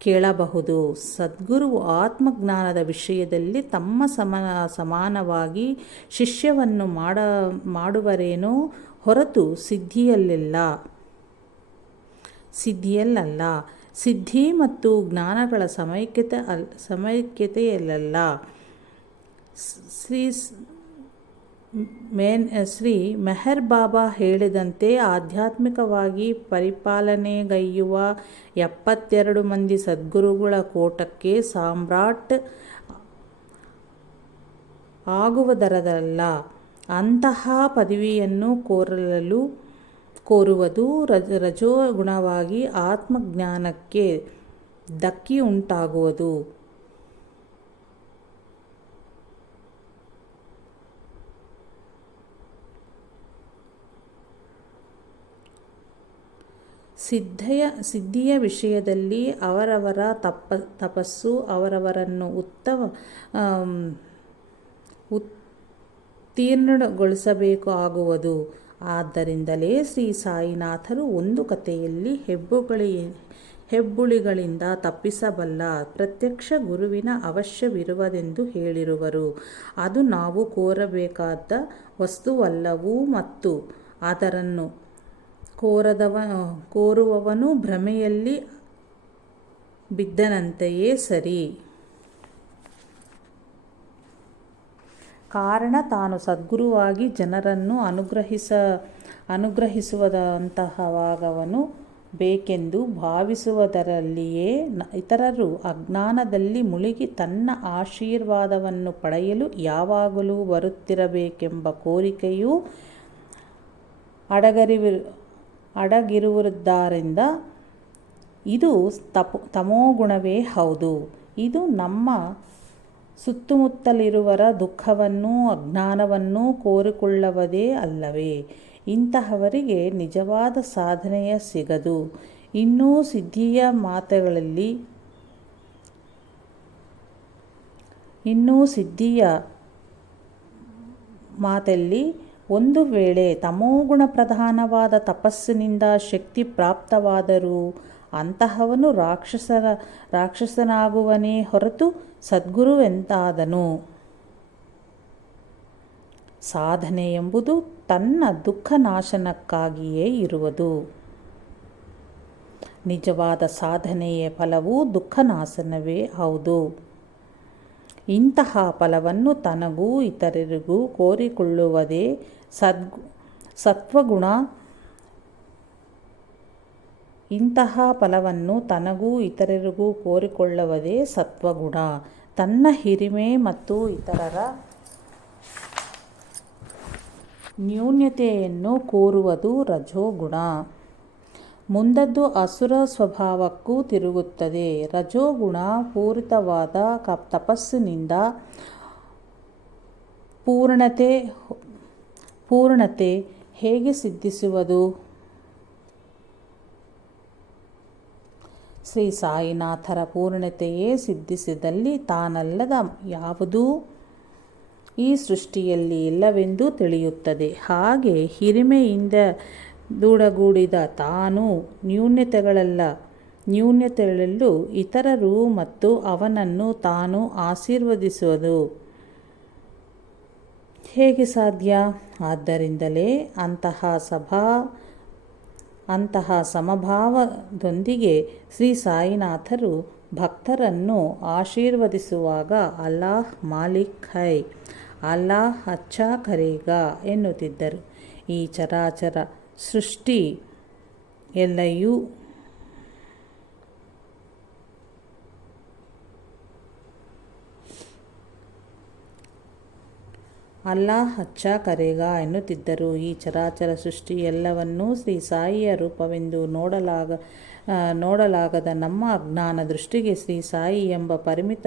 ಕೇಳಬಹುದು. ಸದ್ಗುರುವು ಆತ್ಮಜ್ಞಾನದ ವಿಷಯದಲ್ಲಿ ತಮ್ಮ ಸಮಾನವಾಗಿ ಶಿಷ್ಯವನ್ನು ಮಾಡುವರೇನೋ ಹೊರತು ಸಿದ್ಧಿಯಲ್ಲ. ಸಿದ್ಧಿ ಮತ್ತು ಜ್ಞಾನಗಳ ಸಮೈಕ್ಯತೆಯಲ್ಲ. ಶ್ರೀ ಮೆಹರ್ ಬಾಬಾ ಹೇಳಿದಂತೆ ಆಧ್ಯಾತ್ಮಿಕವಾಗಿ ಪರಿಪಾಲನೆಗೈಯುವ 72 ಮಂದಿ ಸದ್ಗುರುಗಳ ಕೂಟಕ್ಕೆ ಸಾಮ್ರಾಟ್ ಆಗುವುದರಲ್ಲ. ಅಂತಹ ಪದವಿಯನ್ನು ಕೋರುವುದು ರಜೋಗುಣವಾಗಿ ಆತ್ಮಜ್ಞಾನಕ್ಕೆ ಧಕ್ಕೆಯುಂಟಾಗುವುದು. ಸಿದ್ಧಿಯ ವಿಷಯದಲ್ಲಿ ಅವರವರ ತಪಸ್ಸು ಅವರವರನ್ನು ಉತ್ತೀರ್ಣಗೊಳಿಸಬೇಕು ಆಗುವುದು. ಆದ್ದರಿಂದಲೇ ಶ್ರೀ ಸಾಯಿನಾಥರು ಒಂದು ಕಥೆಯಲ್ಲಿ ಹೆಬ್ಬುಳಿಗಳಿಂದ ತಪ್ಪಿಸಬಲ್ಲ ಪ್ರತ್ಯಕ್ಷ ಗುರುವಿನ ಅವಶ್ಯವಿರುವುದೆಂದು ಹೇಳಿರುವರು. ಅದು ನಾವು ಕೋರಬೇಕಾದ ವಸ್ತುವಲ್ಲವೂ ಮತ್ತು ಅದನ್ನು ಕೋರುವವನು ಭ್ರಮೆಯಲ್ಲಿ ಬಿದ್ದನಂತೆಯೇ ಸರಿ. ಕಾರಣ ತಾನು ಸದ್ಗುರುವಾಗಿ ಜನರನ್ನು ಅನುಗ್ರಹಿಸುವಂತಹವಾಗವನು ಬೇಕೆಂದು ಭಾವಿಸುವುದರಲ್ಲಿಯೇ ಇತರರು ಅಜ್ಞಾನದಲ್ಲಿ ಮುಳುಗಿ ತನ್ನ ಆಶೀರ್ವಾದವನ್ನು ಪಡೆಯಲು ಯಾವಾಗಲೂ ಬರುತ್ತಿರಬೇಕೆಂಬ ಕೋರಿಕೆಯು ಅಡಗಿರುವುದರಿಂದ ಇದು ತಮೋಗುಣವೇ ಹೌದು. ಇದು ನಮ್ಮ ಸುತ್ತಮುತ್ತಲಿರುವರ ದುಃಖವನ್ನು ಅಜ್ಞಾನವನ್ನು ಕೋರಿಕೊಳ್ಳುವುದೇ ಅಲ್ಲವೇ? ಇಂತಹವರಿಗೆ ನಿಜವಾದ ಸಾಧನೆಯ ಸಿಗದು. ಇನ್ನೂ ಸಿದ್ಧಿಯ ಮಾತಲ್ಲಿ ಒಂದು ವೇಳೆ ತಮೋಗುಣ ಪ್ರಧಾನವಾದ ತಪಸ್ಸಿನಿಂದ ಶಕ್ತಿ ಪ್ರಾಪ್ತವಾದರೂ ಅಂತಹವನು ರಾಕ್ಷಸನಾಗುವನೇ ಹೊರತು ಸದ್ಗುರುವೆಂತಾದನು. ಸಾಧನೆ ಎಂಬುದು ತನ್ನ ದುಃಖ ನಾಶನಕ್ಕಾಗಿಯೇ ಇರುವುದು. ನಿಜವಾದ ಸಾಧನೆಯ ಫಲವು ದುಃಖನಾಶನವೇ ಹೌದು. ಇಂತಹ ಫಲವನ್ನು ತನಗೂ ಇತರರಿಗೂ ಕೋರಿಕೊಳ್ಳುವುದೇ ಸತ್ವಗುಣ. ತನ್ನ ಹಿರಿಮೆ ಮತ್ತು ಇತರರ ನ್ಯೂನತೆಯನ್ನು ಕೋರುವುದು ರಜೋಗುಣ. ಮುಂದದ್ದು ಅಸುರ ಸ್ವಭಾವಕ್ಕೂ ತಿರುಗುತ್ತದೆ. ರಜೋಗುಣ ಪೂರಿತವಾದ ತಪಸ್ಸಿನಿಂದ ಪೂರ್ಣತೆ ಹೇಗೆ ಸಿದ್ಧಿಸುವುದು? ಶ್ರೀ ಸಾಯಿನಾಥರ ಪೂರ್ಣತೆಯೇ ಸಿದ್ಧಿಸಿದಲ್ಲಿ ತಾನಲ್ಲದ ಯಾವುದೂ ಈ ಸೃಷ್ಟಿಯಲ್ಲಿ ಇಲ್ಲವೆಂದು ತಿಳಿಯುತ್ತದೆ. ಹಾಗೆ ಹಿರಿಮೆಯಿಂದ ದೂಡಗೂಡಿದ ತಾನು ನ್ಯೂನತೆಗಳಲ್ಲೂ ಇತರರು ಮತ್ತು ಅವನನ್ನು ತಾನು ಆಶೀರ್ವದಿಸುವುದು ಹೇಗೆ ಸಾಧ್ಯ? ಆದ್ದರಿಂದಲೇ ಅಂತಹ ಸಮಭಾವದೊಂದಿಗೆ ಶ್ರೀ ಸಾಯಿನಾಥರು ಭಕ್ತರನ್ನು ಆಶೀರ್ವದಿಸುವಾಗ ಅಲ್ಲಾಹ್ ಮಾಲಿಕ್ ಹೈ, ಅಲ್ಲಾಹ್ ಅಚ್ಚಾ ಕರೇಗಾ ಎನ್ನುತ್ತಿದ್ದರು. ಈ ಚರಾಚರ ಸೃಷ್ಟಿ ಎಲ್ಲೆಯೂ ಅಲ್ಲಾಹ್ ಅಚ್ಚಾ ಕರೇಗಾ ಎನ್ನುತ್ತಿದ್ದರು. ಈ ಚರಾಚರ ಸೃಷ್ಟಿ ಎಲ್ಲವನ್ನೂ ಶ್ರೀ ಸಾಯಿಯ ರೂಪವೆಂದು ನೋಡಲಾಗದ ನಮ್ಮ ಅಜ್ಞಾನ ದೃಷ್ಟಿಗೆ ಶ್ರೀ ಸಾಯಿ ಎಂಬ ಪರಿಮಿತ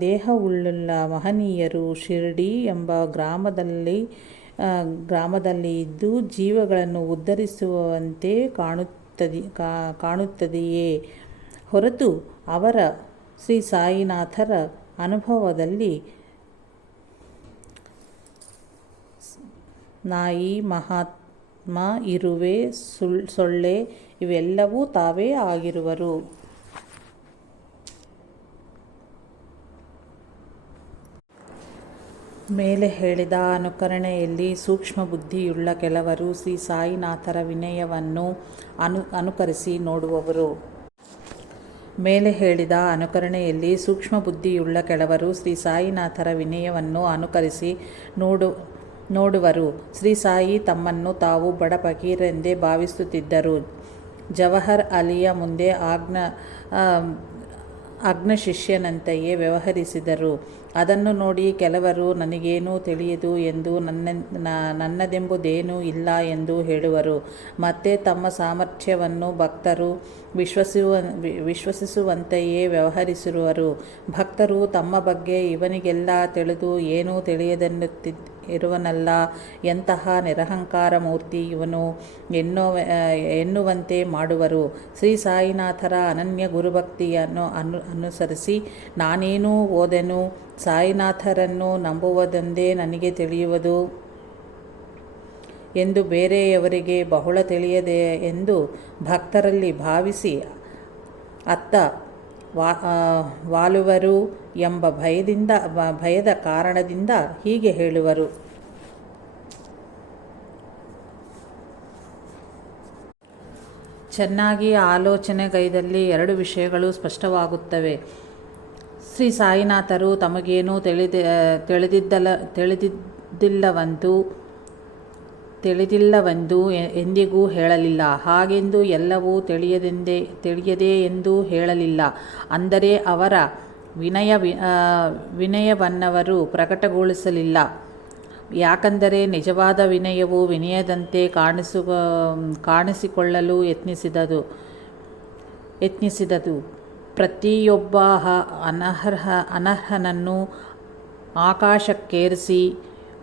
ದೇಹವುಳ್ಳ ಮಹನೀಯರು ಶಿರ್ಡಿ ಎಂಬ ಗ್ರಾಮದಲ್ಲಿ ಇದ್ದು ಜೀವಗಳನ್ನು ಉದ್ಧರಿಸುವಂತೆ ಕಾಣುತ್ತದೆಯೇ ಹೊರತು ಅವರ ಶ್ರೀ ಸಾಯಿನಾಥರ ಅನುಭವದಲ್ಲಿ ನಾಯಿ, ಮಹಾತ್ಮ, ಇರುವೆ, ಸೊಳ್ಳೆ ಇವೆಲ್ಲವೂ ತಾವೇ ಆಗಿರುವರು. ಮೇಲೆ ಹೇಳಿದ ಅನುಕರಣೆಯಲ್ಲಿ ಸೂಕ್ಷ್ಮ ಬುದ್ಧಿಯುಳ್ಳ ಕೆಲವರು ಶ್ರೀ ಸಾಯಿನಾಥರ ವಿನಯವನ್ನು ಅನುಕರಿಸಿ ನೋಡುವರು. ಮೇಲೆ ಹೇಳಿದ ಅನುಕರಣೆಯಲ್ಲಿ ಸೂಕ್ಷ್ಮ ಬುದ್ಧಿಯುಳ್ಳ ಕೆಲವರು ಶ್ರೀ ಸಾಯಿನಾಥರ ವಿನಯವನ್ನು ಅನುಕರಿಸಿ ನೋಡುವರು. ಶ್ರೀ ಸಾಯಿ ತಮ್ಮನ್ನು ತಾವು ಬಡ ಫಕೀರೆಂದೇ ಭಾವಿಸುತ್ತಿದ್ದರು. ಜವಾಹರ್ ಅಲಿಯ ಮುಂದೆ ಅಗ್ನ ಶಿಷ್ಯನಂತೆಯೇ ವ್ಯವಹರಿಸಿದರು. ಅದನ್ನು ನೋಡಿ ಕೆಲವರು ನನಗೇನೂ ತಿಳಿಯದು ಎಂದು, ನನ್ನದೆಂಬುದೇನೂ ಇಲ್ಲ ಎಂದು ಹೇಳುವರು. ಮತ್ತೆ ತಮ್ಮ ಸಾಮರ್ಥ್ಯವನ್ನು ಭಕ್ತರು ವಿಶ್ವಸಿಸುವಂತೆಯೇ ವ್ಯವಹರಿಸುವರು. ಭಕ್ತರು ತಮ್ಮ ಬಗ್ಗೆ ಇವನಿಗೆಲ್ಲ ತಿಳಿದು ಏನೂ ತಿಳಿಯದೆನ್ನುತ್ತಿರುವನಲ್ಲ, ಎಂತಹ ನಿರಹಂಕಾರ ಮೂರ್ತಿ ಇವನು ಎನ್ನುವಂತೆ ಮಾಡುವರು. ಶ್ರೀ ಸಾಯಿನಾಥರ ಅನನ್ಯ ಗುರುಭಕ್ತಿಯನ್ನು ಅನುಸರಿಸಿ ನಾನೇನು ಓದೆನು, ಸಾಯಿನಾಥರನ್ನು ನಂಬುವುದೊಂದೇ ನನಗೆ ತಿಳಿಯುವುದು ಎಂದು ಬೇರೆಯವರಿಗೆ ಬಹಳ ತಿಳಿಯದೆ ಎಂದು ಭಕ್ತರಲ್ಲಿ ಭಾವಿಸಿ ಅತ್ತ ವಾಲುವರು ಎಂಬ ಭಯದ ಕಾರಣದಿಂದ ಹೀಗೆ ಹೇಳುವರು. ಚೆನ್ನಾಗಿ ಆಲೋಚನೆಗೈದಲ್ಲಿ ಎರಡು ವಿಷಯಗಳು ಸ್ಪಷ್ಟವಾಗುತ್ತವೆ. ಶ್ರೀ ಸಾಯಿನಾಥರು ತಮಗೇನೂ ತಿಳಿದಿಲ್ಲವೆಂದು ಎಂದಿಗೂ ಹೇಳಲಿಲ್ಲ. ಹಾಗೆಂದು ಎಲ್ಲವೂ ತಿಳಿಯದೆ ಎಂದೂ ಹೇಳಲಿಲ್ಲ. ಅಂದರೆ ಅವರ ವಿನಯವನ್ನವರು ಪ್ರಕಟಗೊಳಿಸಲಿಲ್ಲ. ಯಾಕಂದರೆ ನಿಜವಾದ ವಿನಯವು ವಿನಯದಂತೆ ಕಾಣಿಸಿಕೊಳ್ಳಲು ಯತ್ನಿಸಿದದು. ಪ್ರತಿಯೊಬ್ಬ ಅನರ್ಹನನ್ನು ಆಕಾಶಕ್ಕೇರಿಸಿ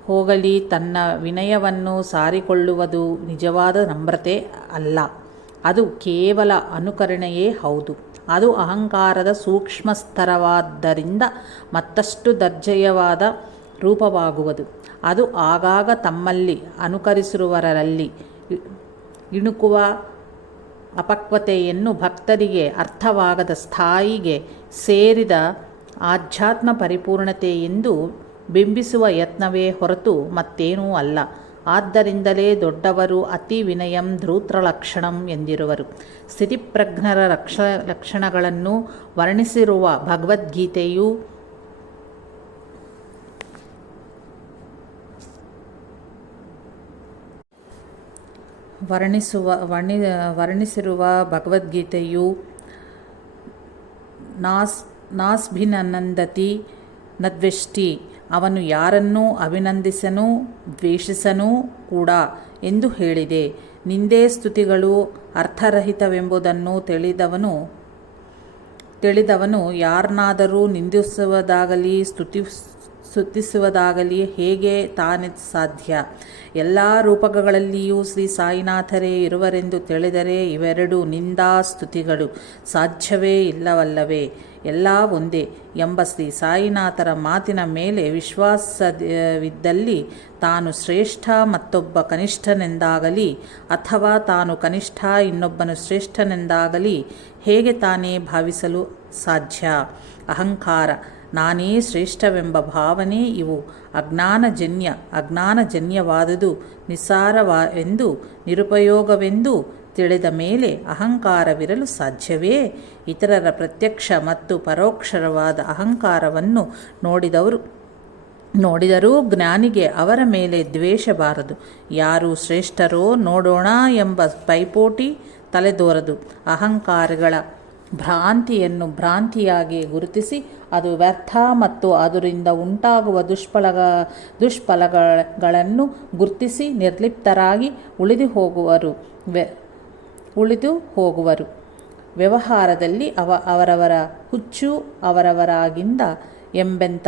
ಹೋಗಲಿ ತನ್ನ ವಿನಯವನ್ನು ಸಾರಿಕೊಳ್ಳುವುದು ನಿಜವಾದ ನಮ್ರತೆ ಅಲ್ಲ. ಅದು ಕೇವಲ ಅನುಕರಣೆಯೇ ಹೌದು. ಅದು ಅಹಂಕಾರದ ಸೂಕ್ಷ್ಮ ಸ್ತರವಾದ್ದರಿಂದ ಮತ್ತಷ್ಟು ದರ್ಜೆಯವಾದ ರೂಪವಾಗುವುದು. ಅದು ಆಗಾಗ ತಮ್ಮಲ್ಲಿ ಅನುಕರಿಸಿರುವವರಲ್ಲಿ ಇಣುಕುವ ಅಪಕ್ವತೆಯನ್ನು ಭಕ್ತರಿಗೆ ಅರ್ಥವಾಗದ ಸ್ಥಾಯಿಗೆ ಸೇರಿದ ಆಧ್ಯಾತ್ಮ ಪರಿಪೂರ್ಣತೆ ಎಂದು ಬಿಂಬಿಸುವ ಯತ್ನವೇ ಹೊರತು ಮತ್ತೇನೂ ಅಲ್ಲ. ಆದ್ದರಿಂದಲೇ ದೊಡ್ಡವರು ಅತಿ ವಿನಯಂ ಧೂರ್ತಲಕ್ಷಣಂ ಎಂದಿರುವರು. ಸ್ಥಿತಿಪ್ರಜ್ಞರ ಲಕ್ಷಣಗಳನ್ನು ವರ್ಣಿಸಿರುವ ಭಗವದ್ಗೀತೆಯು ನಾಸ್ಭಿನಂದತಿ ನದ್ವೇಷ್ಟಿ, ಅವನು ಯಾರನ್ನೂ ಅಭಿನಂದಿಸನೂ ದ್ವೇಷಿಸನೂ ಕೂಡ ಎಂದು ಹೇಳಿದೆ. ನಿಂದೆ ಸ್ತುತಿಗಳು ಅರ್ಥರಹಿತವೆಂಬುದನ್ನು ತಿಳಿದವನು ಯಾರನ್ನಾದರೂ ನಿಂದಿಸುವುದಾಗಲಿ ಸ್ತುತಿಸುವುದಾಗಲಿ ಹೇಗೆ ತಾನೇ ಸಾಧ್ಯ? ಎಲ್ಲ ರೂಪಗಳಲ್ಲಿಯೂ ಶ್ರೀ ಸಾಯಿನಾಥರೇ ಇರುವರೆಂದು ತಿಳಿದರೆ ಇವೆರಡು ನಿಂದಾ ಸ್ತುತಿಗಳು ಸಾಧ್ಯವೇ ಇಲ್ಲವಲ್ಲವೇ? ಎಲ್ಲ ಒಂದೇ ಎಂಬ ಶ್ರೀ ಸಾಯಿನಾಥರ ಮಾತಿನ ಮೇಲೆ ವಿಶ್ವಾಸವಿದ್ದಲ್ಲಿ ತಾನು ಶ್ರೇಷ್ಠ ಮತ್ತೊಬ್ಬ ಕನಿಷ್ಠನೆಂದಾಗಲಿ ಅಥವಾ ತಾನು ಕನಿಷ್ಠ ಇನ್ನೊಬ್ಬನು ಶ್ರೇಷ್ಠನೆಂದಾಗಲಿ ಹೇಗೆ ತಾನೇ ಭಾವಿಸಲು ಸಾಧ್ಯ? ಅಹಂಕಾರ, ನಾನೇ ಶ್ರೇಷ್ಠವೆಂಬ ಭಾವನೆ ಇವು ಅಜ್ಞಾನಜನ್ಯವಾದುದು. ನಿಸ್ಸಾರವೆಂದು ನಿರುಪಯೋಗವೆಂದು ತಿಳಿದ ಮೇಲೆ ಅಹಂಕಾರವಿರಲು ಸಾಧ್ಯವೇ? ಇತರರ ಪ್ರತ್ಯಕ್ಷ ಮತ್ತು ಪರೋಕ್ಷರವಾದ ಅಹಂಕಾರವನ್ನು ನೋಡಿದರೂ ಜ್ಞಾನಿಗೆ ಅವರ ಮೇಲೆ ದ್ವೇಷ ಬಾರದು. ಯಾರು ಶ್ರೇಷ್ಠರೋ ನೋಡೋಣ ಎಂಬ ಪೈಪೋಟಿ ತಲೆದೋರದು. ಅಹಂಕಾರಿಗಳ ಭ್ರಾಂತಿಯನ್ನು ಭ್ರಾಂತಿಯಾಗಿ ಗುರುತಿಸಿ ಅದು ವ್ಯರ್ಥ ಮತ್ತು ಅದರಿಂದ ಉಂಟಾಗುವ ದುಷ್ಫಲಗಳನ್ನು ಗುರುತಿಸಿ ನಿರ್ಲಿಪ್ತರಾಗಿ ಉಳಿದು ಹೋಗುವರು. ವ್ಯವಹಾರದಲ್ಲಿ ಅವರವರ ಹುಚ್ಚು ಅವರವರಾಗಿಂದ ಎಂಬೆಂಥ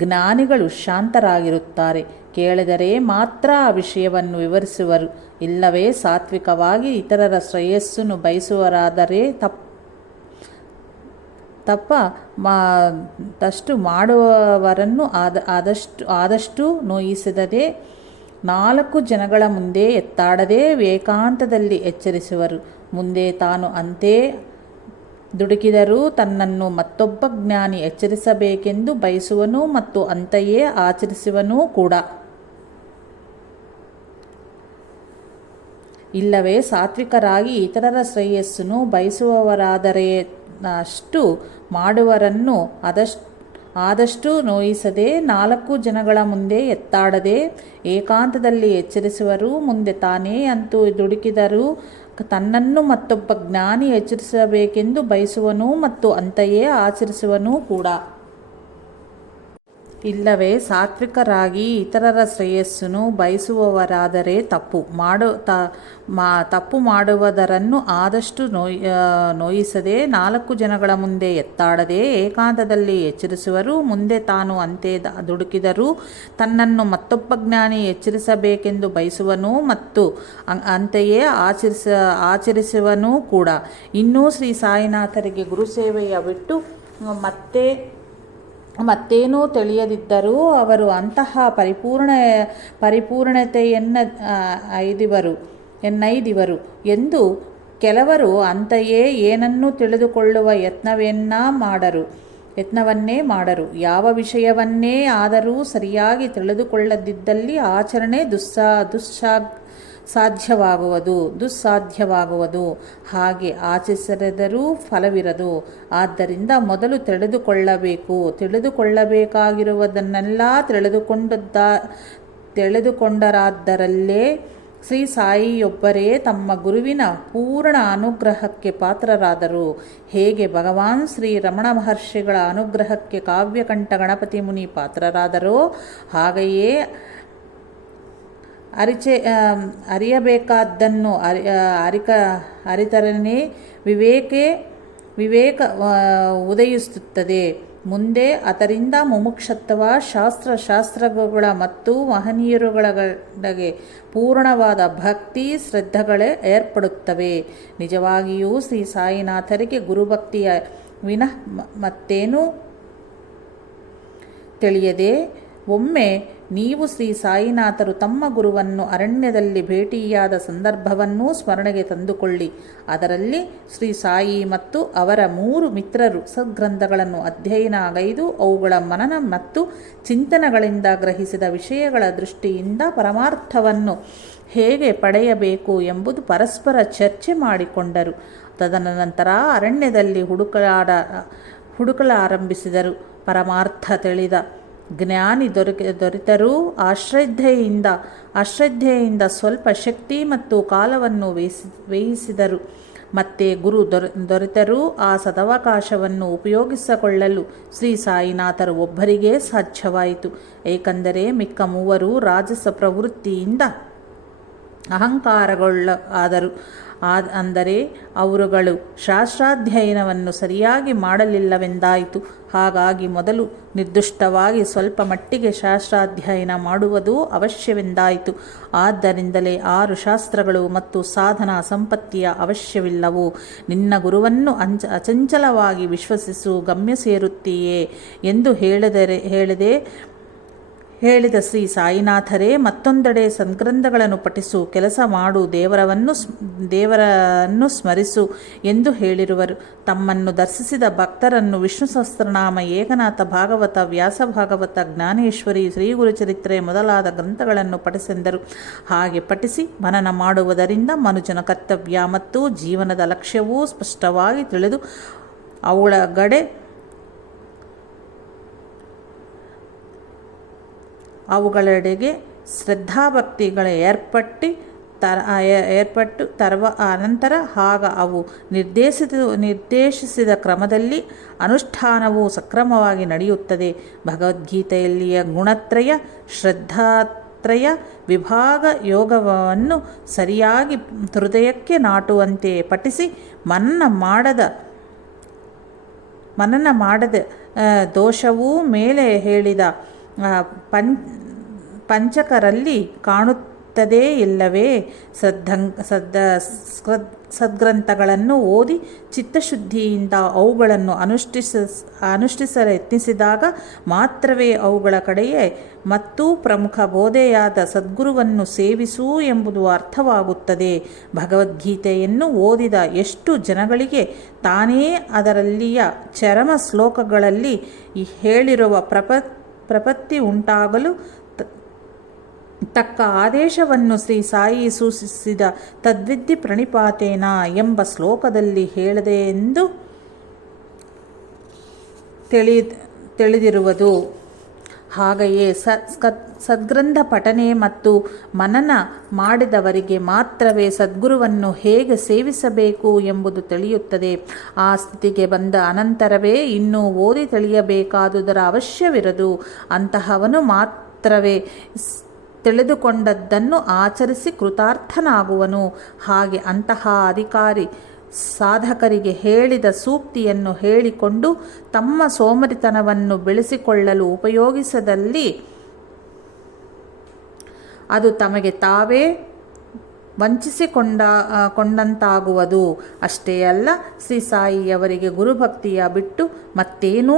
ಜ್ಞಾನಿಗಳು ಶಾಂತರಾಗಿರುತ್ತಾರೆ. ಕೇಳಿದರೆ ಮಾತ್ರ ಆ ವಿಷಯವನ್ನು ವಿವರಿಸುವರು. ಇಲ್ಲವೇ ಸಾತ್ವಿಕವಾಗಿ ಇತರರ ಶ್ರೇಯಸ್ಸನ್ನು ಬಯಸುವರಾದರೆ ತಪ್ಪು ಮಾಡುವವರನ್ನು ಆದಷ್ಟು ನೋಯಿಸದೆ 4 ಜನಗಳ ಮುಂದೆ ಎತ್ತಾಡದೆ ಏಕಾಂತದಲ್ಲಿ ಎಚ್ಚರಿಸುವರು. ಮುಂದೆ ತಾನು ಅಂತೆ ದುಡುಕಿದರೂ ತನ್ನನ್ನು ಮತ್ತೊಬ್ಬ ಜ್ಞಾನಿ ಎಚ್ಚರಿಸಬೇಕೆಂದು ಬಯಸುವನು ಮತ್ತು ಅಂತೆಯೇ ಆಚರಿಸುವನೂ ಕೂಡ. ಇಲ್ಲವೇ ಸಾತ್ವಿಕರಾಗಿ ಇತರರ ಶ್ರೇಯಸ್ಸನ್ನು ಬಯಸುವವರಾದರೆ ಅಷ್ಟು ಮಾಡುವರನ್ನು ಆದಷ್ಟು ನೋಯಿಸದೆ 4 ಜನಗಳ ಮುಂದೆ ಎತ್ತಾಡದೆ ಏಕಾಂತದಲ್ಲಿ ಎಚ್ಚರಿಸುವರು. ಮುಂದೆ ತಾನೇ ಅಂತೂ ದುಡುಕಿದರೂ ತನ್ನನ್ನು ಮತ್ತೊಬ್ಬ ಜ್ಞಾನಿ ಎಚ್ಚರಿಸಬೇಕೆಂದು ಬಯಸುವನು ಮತ್ತು ಅಂತೆಯೇ ಆಚರಿಸುವನೂ ಕೂಡ. ಇಲ್ಲವೇ ಸಾತ್ವಿಕರಾಗಿ ಇತರರ ಶ್ರೇಯಸ್ಸನ್ನು ಬಯಸುವವರಾದರೆ ತಪ್ಪು ಮಾಡುವುದರನ್ನು ಆದಷ್ಟು ನೋಯಿಸದೆ 4 ಜನಗಳ ಮುಂದೆ ಎತ್ತಾಡದೆ ಏಕಾಂತದಲ್ಲಿ ಎಚ್ಚರಿಸುವರು. ಮುಂದೆ ತಾನು ಅಂತೆ ದುಡುಕಿದರೂ ತನ್ನನ್ನು ಮತ್ತೊಬ್ಬ ಜ್ಞಾನಿ ಎಚ್ಚರಿಸಬೇಕೆಂದು ಬಯಸುವನು ಮತ್ತು ಅಂತೆಯೇ ಆಚರಿಸುವನೂ ಕೂಡ. ಇನ್ನೂ ಶ್ರೀ ಸಾಯಿನಾಥರಿಗೆ ಗುರುಸೇವೆಯ ಬಿಟ್ಟು ಮತ್ತೇನೂ ತಿಳಿಯದಿದ್ದರೂ ಅವರು ಅಂತಹ ಪರಿಪೂರ್ಣತೆಯನ್ನೈದಿವರು ಎಂದು ಕೆಲವರು ಅಂತೆಯೇ ಏನನ್ನೂ ತಿಳಿದುಕೊಳ್ಳುವ ಯತ್ನವನ್ನೇ ಮಾಡರು. ಯಾವ ವಿಷಯವನ್ನೇ ಆದರೂ ಸರಿಯಾಗಿ ತಿಳಿದುಕೊಳ್ಳದಿದ್ದಲ್ಲಿ ಆಚರಣೆ ದುಸ್ಸಾಧ್ಯವಾಗುವುದು. ಹಾಗೆ ಆಚರಿಸದಿದ್ದರೂ ಫಲವಿರದು. ಆದ್ದರಿಂದ ಮೊದಲು ತಿಳಿದುಕೊಳ್ಳಬೇಕಾಗಿರುವುದನ್ನೆಲ್ಲ ತಿಳಿದುಕೊಂಡರಾದರಲ್ಲೇ ಶ್ರೀ ಸಾಯಿಯೊಬ್ಬರೇ ತಮ್ಮ ಗುರುವಿನ ಪೂರ್ಣ ಅನುಗ್ರಹಕ್ಕೆ ಪಾತ್ರರಾದರು. ಹೇಗೆ ಭಗವಾನ್ ಶ್ರೀ ರಮಣ ಮಹರ್ಷಿಗಳ ಅನುಗ್ರಹಕ್ಕೆ ಕಾವ್ಯಕಂಠ ಗಣಪತಿ ಮುನಿ ಪಾತ್ರರಾದರೋ ಹಾಗೆಯೇ ಅರಿಯಬೇಕಾದ್ದನ್ನು ಅರಿತರನೇ ವಿವೇಕ ಉದಯಿಸುತ್ತದೆ. ಮುಂದೆ ಅದರಿಂದ ಮುಮುಕ್ಷತ್ವ ಶಾಸ್ತ್ರಗಳ ಮತ್ತು ಮಹನೀಯರುಗಳಿಗೆ ಪೂರ್ಣವಾದ ಭಕ್ತಿ ಶ್ರದ್ಧೆಗಳೇ ಏರ್ಪಡುತ್ತವೆ. ನಿಜವಾಗಿಯೂ ಶ್ರೀ ಸಾಯಿನಾಥರಿಗೆ ಗುರುಭಕ್ತಿಯ ವಿನಃ ಮತ್ತೇನೂ ತಿಳಿಯದೆ ಒಮ್ಮೆ ನೀವು ಶ್ರೀ ಸಾಯಿನಾಥರು ತಮ್ಮ ಗುರುವನ್ನು ಅರಣ್ಯದಲ್ಲಿ ಭೇಟಿಯಾದ ಸಂದರ್ಭವನ್ನೂ ಸ್ಮರಣೆಗೆ ತಂದುಕೊಳ್ಳಿ. ಅದರಲ್ಲಿ ಶ್ರೀ ಸಾಯಿ ಮತ್ತು ಅವರ 3 ಮಿತ್ರರು ಸದ್ಗ್ರಂಥಗಳನ್ನು ಅಧ್ಯಯನಗೈದು ಅವುಗಳ ಮನನ ಮತ್ತು ಚಿಂತನೆಗಳಿಂದ ಗ್ರಹಿಸಿದ ವಿಷಯಗಳ ದೃಷ್ಟಿಯಿಂದ ಪರಮಾರ್ಥವನ್ನು ಹೇಗೆ ಪಡೆಯಬೇಕು ಎಂಬುದು ಪರಸ್ಪರ ಚರ್ಚೆ ಮಾಡಿಕೊಂಡರು. ತದನಂತರ ಅರಣ್ಯದಲ್ಲಿ ಹುಡುಕಲಾರಂಭಿಸಿದರು. ಪರಮಾರ್ಥ ತಿಳಿದ ಜ್ಞಾನಿ ದೊರೆತರೂ ಅಶ್ರದ್ಧೆಯಿಂದ ಸ್ವಲ್ಪ ಶಕ್ತಿ ಮತ್ತು ಕಾಲವನ್ನು ವ್ಯಯಿಸಿದರು. ಮತ್ತೆ ಗುರು ದೊರೆತರೂ ಆ ಸದವಕಾಶವನ್ನು ಉಪಯೋಗಿಸಿಕೊಳ್ಳಲು ಶ್ರೀ ಸಾಯಿನಾಥರು ಒಬ್ಬರಿಗೇ ಸಾಧ್ಯವಾಯಿತು. ಏಕೆಂದರೆ ಮಿಕ್ಕ 3 ರಾಜಸ ಪ್ರವೃತ್ತಿಯಿಂದ ಅಹಂಕಾರಗೊಳ್ಳಾದರು. ಅಂದರೆ ಅವರುಗಳು ಶಾಸ್ತ್ರಾಧ್ಯಯನವನ್ನು ಸರಿಯಾಗಿ ಮಾಡಲಿಲ್ಲವೆಂದಾಯಿತು. ಹಾಗಾಗಿ ಮೊದಲು ನಿರ್ದಿಷ್ಟವಾಗಿ ಸ್ವಲ್ಪ ಮಟ್ಟಿಗೆ ಶಾಸ್ತ್ರಾಧ್ಯಯನ ಮಾಡುವುದು ಅವಶ್ಯವೆಂದಾಯಿತು. ಆದ್ದರಿಂದಲೇ 6 ಶಾಸ್ತ್ರಗಳು ಮತ್ತು ಸಾಧನಾ ಸಂಪತ್ತಿಯ ಅವಶ್ಯವಿಲ್ಲವು. ನಿನ್ನ ಗುರುವನ್ನು ಅಚಂಚಲವಾಗಿ ವಿಶ್ವಸಿಸು, ಗಮ್ಯ ಸೇರುತ್ತೀಯೇ ಎಂದು ಹೇಳಿದ ಶ್ರೀ ಸಾಯಿನಾಥರೇ ಮತ್ತೊಂದೆಡೆ ಸದ್ಗ್ರಂಥಗಳನ್ನು ಪಠಿಸು, ಕೆಲಸ ಮಾಡು, ದೇವರನ್ನು ಸ್ಮರಿಸು ಎಂದು ಹೇಳಿರುವರು. ತಮ್ಮನ್ನು ದರ್ಶಿಸಿದ ಭಕ್ತರನ್ನು ವಿಷ್ಣು ಸಹಸ್ರನಾಮ, ಏಕನಾಥ ಭಾಗವತ, ವ್ಯಾಸ ಭಾಗವತ, ಜ್ಞಾನೇಶ್ವರಿ, ಶ್ರೀ ಗುರುಚರಿತ್ರೆ ಮೊದಲಾದ ಗ್ರಂಥಗಳನ್ನು ಪಠಿಸೆಂದರು. ಹಾಗೆ ಪಠಿಸಿ ಮನನ ಮಾಡುವುದರಿಂದ ಮನುಜನ ಕರ್ತವ್ಯ ಮತ್ತು ಜೀವನದ ಲಕ್ಷ್ಯವೂ ಸ್ಪಷ್ಟವಾಗಿ ತಿಳಿದು ಅವುಗಳೆಡೆಗೆ ಶ್ರದ್ಧಾಭಕ್ತಿಗಳು ಏರ್ಪಟ್ಟು ಅನಂತರ ಅವು ನಿರ್ದೇಶಿಸಿದ ಕ್ರಮದಲ್ಲಿ ಅನುಷ್ಠಾನವು ಸಕ್ರಮವಾಗಿ ನಡೆಯುತ್ತದೆ. ಭಗವದ್ಗೀತೆಯಲ್ಲಿಯ ಗುಣತ್ರಯ, ಶ್ರದ್ಧಾತ್ರಯ, ಗುಣತ್ರಯ ವಿಭಾಗ ಯೋಗವನ್ನು ಸರಿಯಾಗಿ ಹೃದಯಕ್ಕೆ ನಾಟುವಂತೆ ಪಠಿಸಿ ಮನನ ಮಾಡದ ದೋಷವೂ ಮೇಲೆ ಹೇಳಿದ ಪಂಚಕರಲ್ಲಿ ಕಾಣುತ್ತದೆ ಇಲ್ಲವೇ? ಸದ್ಗ್ರಂಥಗಳನ್ನು ಓದಿ ಚಿತ್ತಶುದ್ಧಿಯಿಂದ ಅವುಗಳನ್ನು ಅನುಷ್ಠಿಸಲು ಯತ್ನಿಸಿದಾಗ ಮಾತ್ರವೇ ಅವುಗಳ ಕಡೆಯೇ ಮತ್ತು ಪ್ರಮುಖ ಬೋಧೆಯಾದ ಸದ್ಗುರುವನ್ನು ಸೇವಿಸು ಎಂಬುದು ಅರ್ಥವಾಗುತ್ತದೆ. ಭಗವದ್ಗೀತೆಯನ್ನು ಓದಿದ ಎಷ್ಟು ಜನಗಳಿಗೆ ತಾನೇ ಅದರಲ್ಲಿಯ ಚರಮ ಶ್ಲೋಕಗಳಲ್ಲಿ ಹೇಳಿರುವ ಪ್ರಪತ್ತಿ ಉಂಟಾಗಲು ತಕ್ಕ ಆದೇಶವನ್ನು ಶ್ರೀ ಸಾಯಿ ಸೂಚಿಸಿದ ತದ್ವಿದ್ಧಿ ಪ್ರಣಿಪಾತೇನ ಎಂಬ ಶ್ಲೋಕದಲ್ಲಿ ಹೇಳಿದೆ ಎಂದು ತಿಳಿದಿರುವುದು. ಹಾಗೆಯೇ ಸದ್ಗ್ರಂಥ ಪಠನೆ ಮತ್ತು ಮನನ ಮಾಡಿದವರಿಗೆ ಮಾತ್ರವೇ ಸದ್ಗುರುವನ್ನು ಹೇಗೆ ಸೇವಿಸಬೇಕು ಎಂಬುದು ತಿಳಿಯುತ್ತದೆ. ಆ ಸ್ಥಿತಿಗೆ ಬಂದ ಅನಂತರವೇ ಇನ್ನೂ ಓದಿ ತಿಳಿಯಬೇಕಾದುದರ ಅವಶ್ಯವಿರದು. ಅಂತಹವನು ಮಾತ್ರವೇ ತಿಳಿದುಕೊಂಡದ್ದನ್ನು ಆಚರಿಸಿ ಕೃತಾರ್ಥನಾಗುವನು. ಹಾಗೆ ಅಂತಹ ಅಧಿಕಾರಿ ಸಾಧಕರಿಗೆ ಹೇಳಿದ ಸೂಕ್ತಿಯನ್ನು ಹೇಳಿಕೊಂಡು ತಮ್ಮ ಸೋಮರಿತನವನ್ನು ಬೆಳೆಸಿಕೊಳ್ಳಲು ಉಪಯೋಗಿಸದಲ್ಲಿ ಅದು ತಮಗೆ ತಾವೇ ವಂಚಿಸಿಕೊಂಡಂತಾಗುವುದು. ಅಷ್ಟೇ ಅಲ್ಲ, ಶ್ರೀ ಸಾಯಿಯವರಿಗೆ ಗುರುಭಕ್ತಿಯ ಬಿಟ್ಟು ಮತ್ತೇನೂ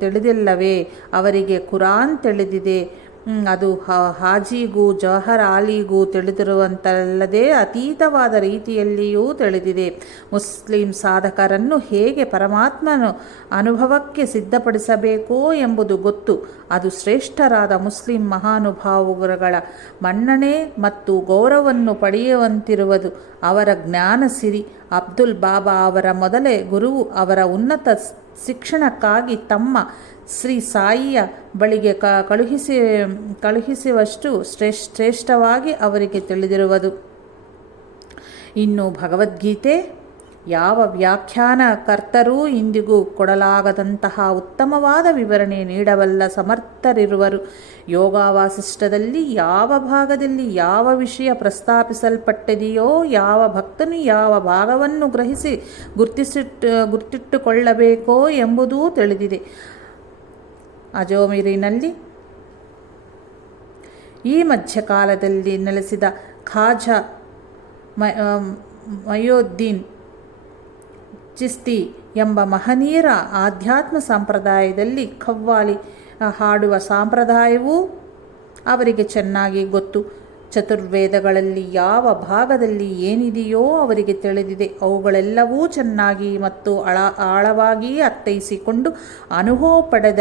ತಿಳಿದಿಲ್ಲವೇ? ಅವರಿಗೆ ಕುರಾನ್ ತಿಳಿದಿದೆ, ಅದು ಹಾಜಿಗೂ ಜವಹರ್ ಆಲಿಗೂ ತಿಳಿದಿರುವಂತಲ್ಲದೆ ಅತೀತವಾದ ರೀತಿಯಲ್ಲಿಯೂ ತಿಳಿದಿದೆ. ಮುಸ್ಲಿಂ ಸಾಧಕರನ್ನು ಹೇಗೆ ಪರಮಾತ್ಮನ ಅನುಭವಕ್ಕೆ ಸಿದ್ಧಪಡಿಸಬೇಕೋ ಎಂಬುದು ಗೊತ್ತು. ಅದು ಶ್ರೇಷ್ಠರಾದ ಮುಸ್ಲಿಂ ಮಹಾನುಭಾವರುಗಳ ಮನ್ನಣೆ ಮತ್ತು ಗೌರವವನ್ನು ಪಡೆಯುವಂತಿರುವುದು ಅವರ ಜ್ಞಾನ ಸಿರಿ. ಅಬ್ದುಲ್ ಬಾಬಾ ಅವರ ಮೊದಲೇ ಗುರುವು ಅವರ ಉನ್ನತ ಶಿಕ್ಷಣಕ್ಕಾಗಿ ತಮ್ಮ ಶ್ರೀ ಸಾಯಿಯ ಬಳಿಗೆ ಕಳುಹಿಸುವಷ್ಟು ಶ್ರೇಷ್ಠವಾಗಿ ಅವರಿಗೆ ತಿಳಿದಿರುವುದು. ಇನ್ನು ಭಗವದ್ಗೀತೆ ಯಾವ ವ್ಯಾಖ್ಯಾನಕರ್ತರೂ ಇಂದಿಗೂ ಕೊಡಲಾಗದಂತಹ ಉತ್ತಮವಾದ ವಿವರಣೆ ನೀಡಬಲ್ಲ ಸಮರ್ಥರಿರುವರು. ಯೋಗವಾಸಿಷ್ಠದಲ್ಲಿ ಯಾವ ಭಾಗದಲ್ಲಿ ಯಾವ ವಿಷಯ ಪ್ರಸ್ತಾಪಿಸಲ್ಪಟ್ಟಿದೆಯೋ, ಯಾವ ಭಕ್ತನು ಯಾವ ಭಾಗವನ್ನು ಗ್ರಹಿಸಿ ಗುರ್ತಿಟ್ಟುಕೊಳ್ಳಬೇಕೋ ಎಂಬುದೂ ತಿಳಿದಿದೆ. ಅಜೋಮಿರಿನಲ್ಲಿ ಈ ಮಧ್ಯಕಾಲದಲ್ಲಿ ನೆಲೆಸಿದ ಖಾಜಾ ಮಯೋದ್ದೀನ್ ಚಿಸ್ತಿ ಎಂಬ ಮಹನೀಯರ ಆಧ್ಯಾತ್ಮ ಸಂಪ್ರದಾಯದಲ್ಲಿ ಖವ್ವಾಲಿ ಹಾಡುವ ಸಂಪ್ರದಾಯವೂ ಅವರಿಗೆ ಚೆನ್ನಾಗಿ ಗೊತ್ತು. ಚತುರ್ವೇದಗಳಲ್ಲಿ ಯಾವ ಭಾಗದಲ್ಲಿ ಏನಿದೆಯೋ ಅವರಿಗೆ ತಿಳಿದಿದೆ. ಅವುಗಳೆಲ್ಲವೂ ಚೆನ್ನಾಗಿ ಮತ್ತು ಆಳವಾಗಿ ಅರ್ಥೈಸಿಕೊಂಡು ಅನುಭವ ಪಡೆದ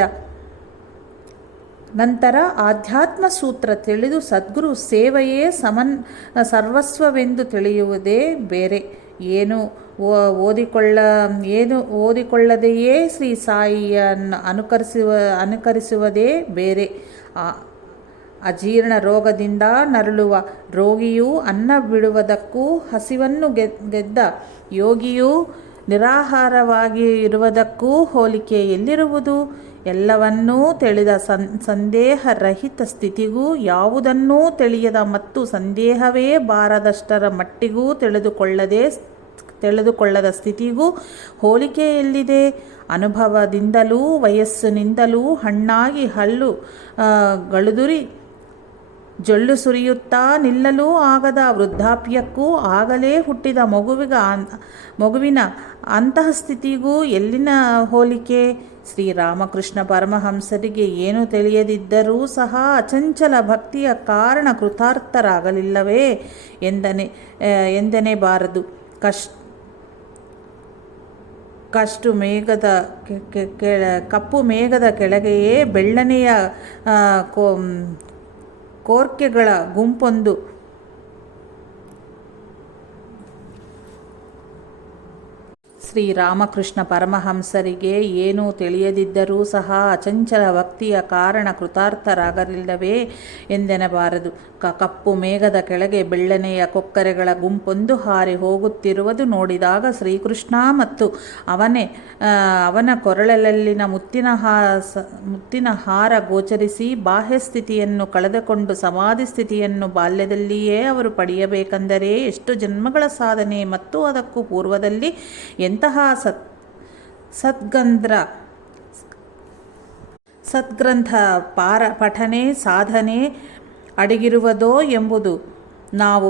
ನಂತರ ಆಧ್ಯಾತ್ಮ ಸೂತ್ರ ತಿಳಿದು ಸದ್ಗುರು ಸೇವೆಯೇ ಸರ್ವಸ್ವವೆಂದು ತಿಳಿಯುವುದೇ ಬೇರೆ. ಏನು ಓದಿಕೊಳ್ಳದೆಯೇ ಶ್ರೀ ಸಾಯಿಯನ್ನು ಅನುಕರಿಸುವುದೇ ಬೇರೆ. ಅಜೀರ್ಣ ರೋಗದಿಂದ ನರಳುವ ರೋಗಿಯೂ ಅನ್ನ ಬಿಡುವುದಕ್ಕೂ, ಹಸಿವನ್ನು ಗೆದ್ದ ಯೋಗಿಯೂ ನಿರಾಹಾರವಾಗಿ ಇರುವುದಕ್ಕೂ ಹೋಲಿಕೆ ಎಲ್ಲಿರುವುದು? ಎಲ್ಲವನ್ನೂ ತಿಳಿದ ಸಂದೇಹರಹಿತ ಸ್ಥಿತಿಗೂ, ಯಾವುದನ್ನೂ ತಿಳಿಯದ ಮತ್ತು ಸಂದೇಹವೇ ಬಾರದಷ್ಟರ ಮಟ್ಟಿಗೂ ತಿಳಿದುಕೊಳ್ಳದ ಸ್ಥಿತಿಗೂ ಹೋಲಿಕೆ ಎಲ್ಲಿದೆ? ಅನುಭವದಿಂದಲೂ ವಯಸ್ಸಿನಿಂದಲೂ ಹಣ್ಣಾಗಿ ಹಲ್ಲು ಗಳುದುರಿ ಜೊಳ್ಳು ಸುರಿಯುತ್ತಾ ನಿಲ್ಲಲೂ ಆಗದ ವೃದ್ಧಾಪ್ಯಕ್ಕೂ, ಆಗಲೇ ಹುಟ್ಟಿದ ಮಗುವಿನ ಅಂತಃಸ್ಥಿತಿಗೂ ಎಲ್ಲಿನ ಹೋಲಿಕೆ? ಶ್ರೀರಾಮಕೃಷ್ಣ ಪರಮಹಂಸರಿಗೆ ಏನು ತಿಳಿಯದಿದ್ದರೂ ಸಹ ಅಚಂಚಲ ಭಕ್ತಿಯ ಕಾರಣ ಕೃತಾರ್ಥರಾಗಲಿಲ್ಲವೇ ಎಂದನೇ ಬಾರದು. ಕಪ್ಪು ಮೇಘದ ಕೆಳಗೆಯೇ ಬೆಳ್ಳನೆಯ ಕೋರ್ಕೆಗಳ ಗುಂಪೊಂದು ಶ್ರೀರಾಮಕೃಷ್ಣ ಪರಮಹಂಸರಿಗೆ ಏನೂ ತಿಳಿಯದಿದ್ದರೂ ಸಹ ಅಚಂಚಲ ಭಕ್ತಿಯ ಕಾರಣ ಕೃತಾರ್ಥರಾಗಲಿಲ್ಲವೇ ಎಂದೆನಬಾರದು. ಕಪ್ಪು ಮೇಘದ ಕೆಳಗೆ ಬೆಳ್ಳನೆಯ ಕೊಕ್ಕರೆಗಳ ಗುಂಪೊಂದು ಹಾರಿ ಹೋಗುತ್ತಿರುವುದು ನೋಡಿದಾಗ ಶ್ರೀಕೃಷ್ಣ ಮತ್ತು ಅವನ ಕೊರಳಲ್ಲಿನ ಮುತ್ತಿನ ಹಾರ ಗೋಚರಿಸಿ ಬಾಹ್ಯ ಸ್ಥಿತಿಯನ್ನು ಕಳೆದುಕೊಂಡು ಸಮಾಧಿ ಸ್ಥಿತಿಯನ್ನು ಬಾಲ್ಯದಲ್ಲಿಯೇ ಅವರು ಪಡೆಯಬೇಕೆಂದರೆ ಎಷ್ಟು ಜನ್ಮಗಳ ಸಾಧನೆ ಮತ್ತು ಅದಕ್ಕೂ ಪೂರ್ವದಲ್ಲಿ ಎಂತಹ ಸದ್ಗ್ರಂಥ ಪಠನೆ ಸಾಧನೆ ಅಡಗಿರುವುದೋ ಎಂಬುದು ನಾವು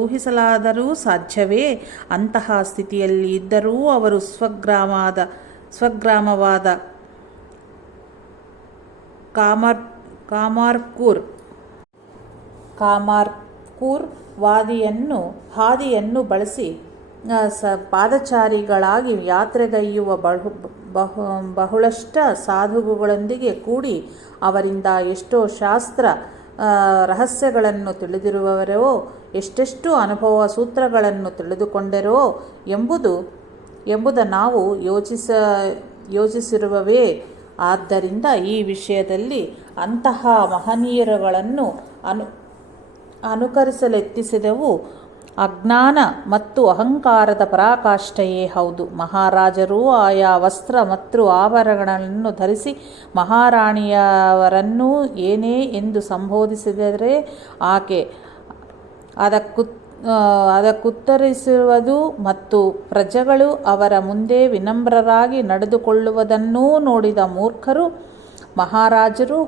ಊಹಿಸಲಾದರೂ ಸಾಧ್ಯವೇ? ಅಂತಹ ಸ್ಥಿತಿಯಲ್ಲಿ ಇದ್ದರೂ ಅವರು ಸ್ವಗ್ರಾಮವಾದ ಕಾಮಾರ್ಕೂರ್ ಹಾದಿಯನ್ನು ಬಳಸಿ ಪಾದಚಾರಿಗಳಾಗಿ ಯಾತ್ರೆಗೈಯುವ ಬಹಳಷ್ಟು ಸಾಧುಗಳೊಂದಿಗೆ ಕೂಡಿ ಅವರಿಂದ ಎಷ್ಟೋ ಶಾಸ್ತ್ರ ರಹಸ್ಯಗಳನ್ನು ತಿಳಿದಿರುವವರೋ, ಎಷ್ಟೆಷ್ಟು ಅನುಭವ ಸೂತ್ರಗಳನ್ನು ತಿಳಿದುಕೊಂಡರೋ ಎಂಬುದ ನಾವು ಯೋಚಿಸಿರುವವೇ. ಆದ್ದರಿಂದ ಈ ವಿಷಯದಲ್ಲಿ ಅಂತಹ ಮಹನೀಯರುಗಳನ್ನು ಅನುಕರಿಸಲೆತ್ತಿಸಿದವು ಅಜ್ಞಾನ ಮತ್ತು ಅಹಂಕಾರದ ಪರಾಕಾಷ್ಠೆಯೇ ಹೌದು. ಮಹಾರಾಜರು ಆಯಾ ವಸ್ತ್ರ ಮತ್ತು ಆಭರಣಗಳನ್ನು ಧರಿಸಿ ಮಹಾರಾಣಿಯವರನ್ನು ಏನೇ ಎಂದು ಸಂಬೋಧಿಸಿದರೆ ಆಕೆ ಅದಕ್ಕುತ್ತರಿಸುವುದು ಮತ್ತು ಪ್ರಜೆಗಳು ಅವರ ಮುಂದೆ ವಿನಮ್ರರಾಗಿ ನಡೆದುಕೊಳ್ಳುವುದನ್ನೂ ನೋಡಿದ ಮೂರ್ಖರು ಮಹಾರಾಜರು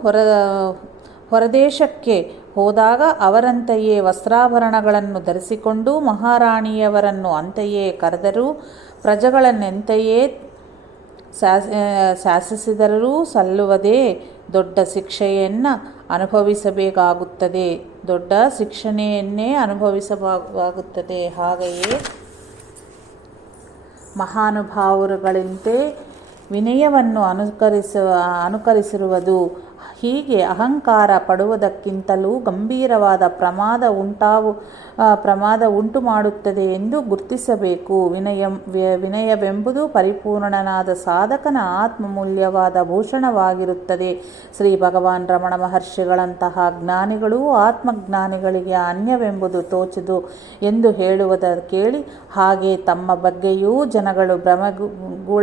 ಹೊರದೇಶಕ್ಕೆ ಹೋದಾಗ ಅವರಂತೆಯೇ ವಸ್ತ್ರಾಭರಣಗಳನ್ನು ಧರಿಸಿಕೊಂಡು ಮಹಾರಾಣಿಯವರನ್ನು ಅಂತೆಯೇ ಕರೆದರೂ ಪ್ರಜೆಗಳನ್ನೆಂತೆಯೇ ಶಾಸಿಸಿದರೂ ಸಲ್ಲುವುದೇ? ದೊಡ್ಡ ಶಿಕ್ಷೆಯನ್ನು ಅನುಭವಿಸಬೇಕಾಗುತ್ತದೆ. ಹಾಗೆಯೇ ಮಹಾನುಭಾವರುಗಳಂತೆ ವಿನಯವನ್ನು ಅನುಕರಿಸಿರುವುದು ಹೀಗೆ ಅಹಂಕಾರ ಪಡುವುದಕ್ಕಿಂತಲೂ ಗಂಭೀರವಾದ ಪ್ರಮಾದ ಉಂಟು ಮಾಡುತ್ತದೆ ಎಂದು ಗುರುತಿಸಬೇಕು. ವಿನಯವೆಂಬುದು ಪರಿಪೂರ್ಣನಾದ ಸಾಧಕನ ಆತ್ಮಮೂಲ್ಯವಾದ ಭೂಷಣವಾಗಿರುತ್ತದೆ. ಶ್ರೀ ಭಗವಾನ್ ರಮಣ ಮಹರ್ಷಿಗಳಂತಹ ಜ್ಞಾನಿಗಳು ಆತ್ಮಜ್ಞಾನಿಗಳಿಗೆ ಅನ್ಯವೆಂಬುದು ತೋಚದು ಎಂದು ಹೇಳುವುದ ಕೇಳಿ ಹಾಗೆ ತಮ್ಮ ಬಗ್ಗೆಯೂ ಜನಗಳು ಭ್ರಮೆಗೊಳಗಾಗುವಂತೆ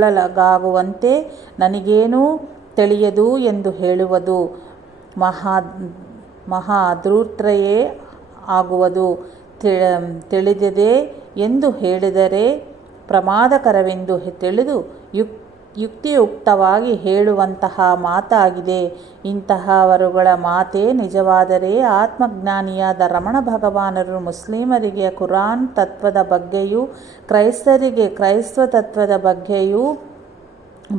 ನನಗೇನೂ ತಿಳಿಯದು ಎಂದು ಹೇಳುವುದು ಮಹಾಧೂರ್ತಯೇ ಆಗುವುದು. ತಿಳಿದಿದೆ ಎಂದು ಹೇಳಿದರೆ ಪ್ರಮಾದಕರವೆಂದು ತಿಳಿದು ಯುಕ್ತಿಯುಕ್ತವಾಗಿ ಹೇಳುವಂತಹ ಮಾತಾಗಿದೆ. ಇಂತಹವರುಗಳ ಮಾತೇ ನಿಜವಾದರೆ ಆತ್ಮಜ್ಞಾನಿಯಾದ ರಮಣ ಭಗವಾನರು ಮುಸ್ಲಿಮರಿಗೆ ಕುರಾನ್ ತತ್ವದ ಬಗ್ಗೆಯೂ ಕ್ರೈಸ್ತರಿಗೆ ಕ್ರೈಸ್ತ ತತ್ವದ ಬಗ್ಗೆಯೂ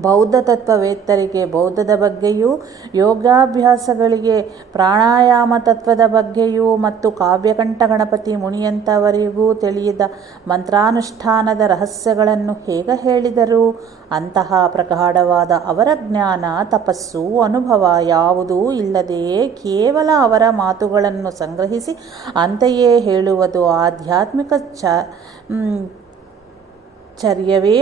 ಬೌದ್ಧ ತತ್ವವೇತ್ತರಿಗೆ ಬೌದ್ಧದ ಬಗ್ಗೆಯೂ ಯೋಗಾಭ್ಯಾಸಗಳಿಗೆ ಪ್ರಾಣಾಯಾಮ ತತ್ವದ ಬಗ್ಗೆಯೂ ಮತ್ತು ಕಾವ್ಯಕಂಠ ಗಣಪತಿ ಮುನಿಯಂಥವರಿಗೂ ತಿಳಿಯದ ಮಂತ್ರಾನುಷ್ಠಾನದ ರಹಸ್ಯಗಳನ್ನು ಹೇಗೆ ಹೇಳಿದರು? ಅಂತಹ ಪ್ರಗಾಢವಾದ ಅವರ ಜ್ಞಾನ ತಪಸ್ಸು ಅನುಭವ ಯಾವುದೂ ಇಲ್ಲದೆಯೇ ಕೇವಲ ಅವರ ಮಾತುಗಳನ್ನು ಸಂಗ್ರಹಿಸಿ ಅಂತೆಯೇ ಹೇಳುವುದು ಆಧ್ಯಾತ್ಮಿಕ ಚರ್ಯವೇ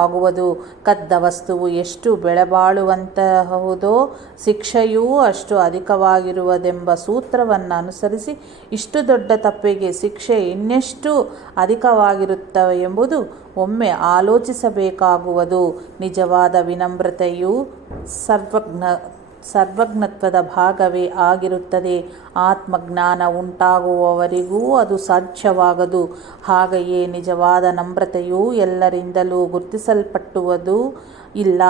ಆಗುವುದು. ಕದ್ದ ವಸ್ತುವು ಎಷ್ಟು ಬೆಲೆಬಾಳುವಂತಹುದೋ ಶಿಕ್ಷೆಯೂ ಅಷ್ಟು ಅಧಿಕವಾಗಿರುವುದೆಂಬ ಸೂತ್ರವನ್ನು ಅನುಸರಿಸಿ ಇಷ್ಟು ದೊಡ್ಡ ತಪ್ಪಿಗೆ ಶಿಕ್ಷೆ ಇನ್ನೆಷ್ಟು ಅಧಿಕವಾಗಿರುತ್ತವೆ ಎಂಬುದು ಒಮ್ಮೆ ಆಲೋಚಿಸಬೇಕಾಗುವುದು. ನಿಜವಾದ ವಿನಮ್ರತೆಯು ಸರ್ವಜ್ಞತ್ವದ ಭಾಗವೇ ಆಗಿರುತ್ತದೆ. ಆತ್ಮಜ್ಞಾನ ಉಂಟಾಗುವವರಿಗೂ ಅದು ಸಾಧ್ಯವಾಗದು. ಹಾಗೆಯೇ ನಿಜವಾದ ನಮ್ರತೆಯು ಎಲ್ಲರಿಂದಲೂ ಗುರುತಿಸಲ್ಪಟ್ಟುವುದೂ ಇಲ್ಲ.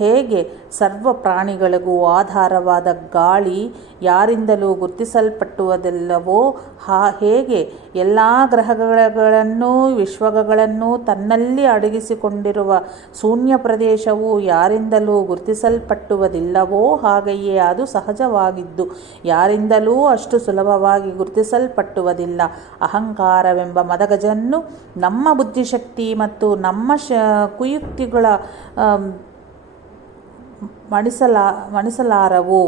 ಹೇಗೆ ಸರ್ವ ಪ್ರಾಣಿಗಳಿಗೂ ಆಧಾರವಾದ ಗಾಳಿ ಯಾರಿಂದಲೂ ಗುರುತಿಸಲ್ಪಟ್ಟುವುದಿಲ್ಲವೋ ಹೇಗೆ ಎಲ್ಲ ಗ್ರಹಗಳನ್ನು ವಿಶ್ವಗಳನ್ನು ತನ್ನಲ್ಲಿ ಅಡಗಿಸಿಕೊಂಡಿರುವ ಶೂನ್ಯ ಪ್ರದೇಶವು ಯಾರಿಂದಲೂ ಗುರುತಿಸಲ್ಪಟ್ಟುವುದಿಲ್ಲವೋ ಹಾಗೆಯೇ ಅದು ಸಹಜವಾಗಿದ್ದು ಯಾರಿಂದಲೂ ಅಷ್ಟು ಸುಲಭವಾಗಿ ಗುರುತಿಸಲ್ಪಟ್ಟುವುದಿಲ್ಲ. ಅಹಂಕಾರವೆಂಬ ಮದಗಜನ್ನು ನಮ್ಮ ಬುದ್ಧಿಶಕ್ತಿ ಮತ್ತು ನಮ್ಮ ಕುಯುಕ್ತಿಗಳ ಮಣಿಸಲಾರವು.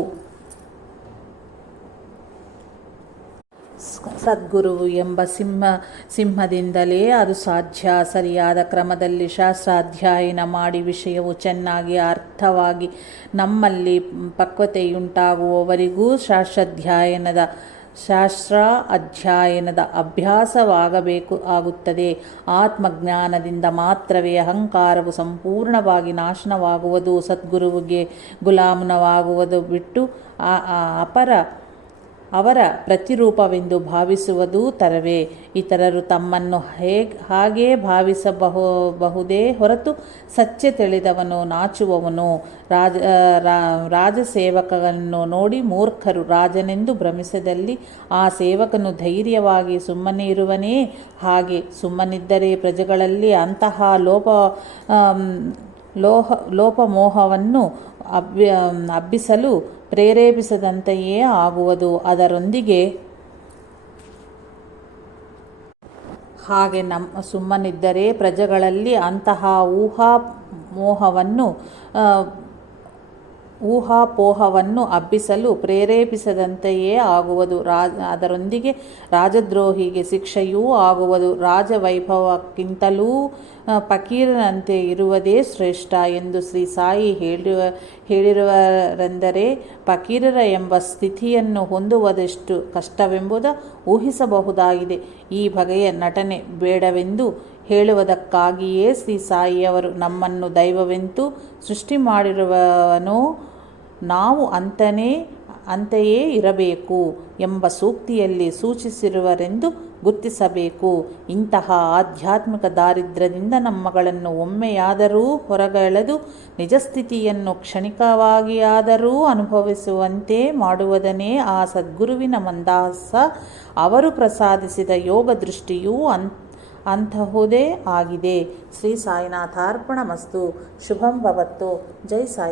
ಸದ್ಗುರುವು ಎಂಬ ಸಿಂಹದಿಂದಲೇ ಅದು ಸಾಧ್ಯ. ಸರಿಯಾದ ಕ್ರಮದಲ್ಲಿ ಶಾಸ್ತ್ರಾಧ್ಯಯನ ಮಾಡಿ ವಿಷಯವು ಚೆನ್ನಾಗಿ ಅರ್ಥವಾಗಿ ನಮ್ಮಲ್ಲಿ ಪಕ್ವತೆಯುಂಟಾಗುವವರೆಗೂ ಶಾಸ್ತ್ರ ಅಧ್ಯಯನದ ಅಭ್ಯಾಸವಾಗಬೇಕು ಆಗುತ್ತದೆ. ಆತ್ಮಜ್ಞಾನದಿಂದ ಮಾತ್ರವೇ ಅಹಂಕಾರವು ಸಂಪೂರ್ಣವಾಗಿ ನಾಶನವಾಗುವುದು. ಸದ್ಗುರುವಿಗೆ ಗುಲಾಮನವಾಗುವುದು ಬಿಟ್ಟು ಅವರ ಪ್ರತಿರೂಪವೆಂದು ಭಾವಿಸುವುದು ತರವೇ. ಇತರರು ತಮ್ಮನ್ನು ಹಾಗೇ ಭಾವಿಸಬಹುದೇ ಹೊರತು ಸತ್ಯ ತಿಳಿದವನು ನಾಚುವವನು. ರಾಜಸೇವಕನನ್ನು ನೋಡಿ ಮೂರ್ಖರು ರಾಜನೆಂದು ಭ್ರಮಿಸಿದಲ್ಲಿ ಆ ಸೇವಕನು ಧೈರ್ಯವಾಗಿ ಸುಮ್ಮನೆ ಇರುವನೇ? ಹಾಗೆ ಸುಮ್ಮನಿದ್ದರೆ ಪ್ರಜೆಗಳಲ್ಲಿ ಅಂತಹ ಲೋಪಮೋಹವನ್ನು ಹಬ್ಬಿಸಲು ಪ್ರೇರೇಪಿಸದಂತೆಯೇ ಆಗುವುದು. ಅದರೊಂದಿಗೆ ಸುಮ್ಮನಿದ್ದರೆ ಪ್ರಜೆಗಳಲ್ಲಿ ಅಂತಹ ಊಹಾಪೋಹವನ್ನು ಹಬ್ಬಿಸಲು ಪ್ರೇರೇಪಿಸದಂತೆಯೇ ಆಗುವುದು. ಅದರೊಂದಿಗೆ ರಾಜದ್ರೋಹಿಗೆ ಶಿಕ್ಷೆಯೂ ಆಗುವುದು. ರಾಜವೈಭವಕ್ಕಿಂತಲೂ ಫಕೀರನಂತೆ ಇರುವುದೇ ಶ್ರೇಷ್ಠ ಎಂದು ಶ್ರೀ ಸಾಯಿ ಹೇಳಿರುವರೆಂದರೆ ಫಕೀರರ ಎಂಬ ಸ್ಥಿತಿಯನ್ನು ಹೊಂದುವುದೆಷ್ಟು ಕಷ್ಟವೆಂಬುದು ಊಹಿಸಬಹುದಾಗಿದೆ. ಈ ಬಗೆಯ ನಟನೆ ಬೇಡವೆಂದು ಹೇಳುವುದಕ್ಕಾಗಿಯೇ ಶ್ರೀ ಸಾಯಿಯವರು ನಮ್ಮನ್ನು ದೈವವೆಂದು ಸೃಷ್ಟಿ ಮಾಡಿರುವನೋ ನಾವು ಅಂತೆಯೇ ಇರಬೇಕು ಎಂಬ ಸೂಕ್ತಿಯಲ್ಲಿ ಸೂಚಿಸಿರುವರೆಂದು ಗುರ್ತಿಸಬೇಕು. ಇಂತಹ ಆಧ್ಯಾತ್ಮಿಕ ದಾರಿದ್ರ್ಯದಿಂದ ನಮ್ಮಗಳನ್ನು ಒಮ್ಮೆಯಾದರೂ ಹೊರಗೆಳೆದು ನಿಜಸ್ಥಿತಿಯನ್ನು ಕ್ಷಣಿಕವಾಗಿಯಾದರೂ ಅನುಭವಿಸುವಂತೆ ಮಾಡುವುದನ್ನೇ ಆ ಸದ್ಗುರುವಿನ ಮಂದಹಾಸ. ಅವರು ಪ್ರಸಾದಿಸಿದ ಯೋಗ ದೃಷ್ಟಿಯೂ ಅಂತಹುದೇ ಆಗಿದೆ. ಶ್ರೀ ಸಾಯಿನಾಥಾರ್ಪಣಮಸ್ತು. ಶುಭಂ ಭವತ್ತು. ಜೈ ಸಾಯಿ.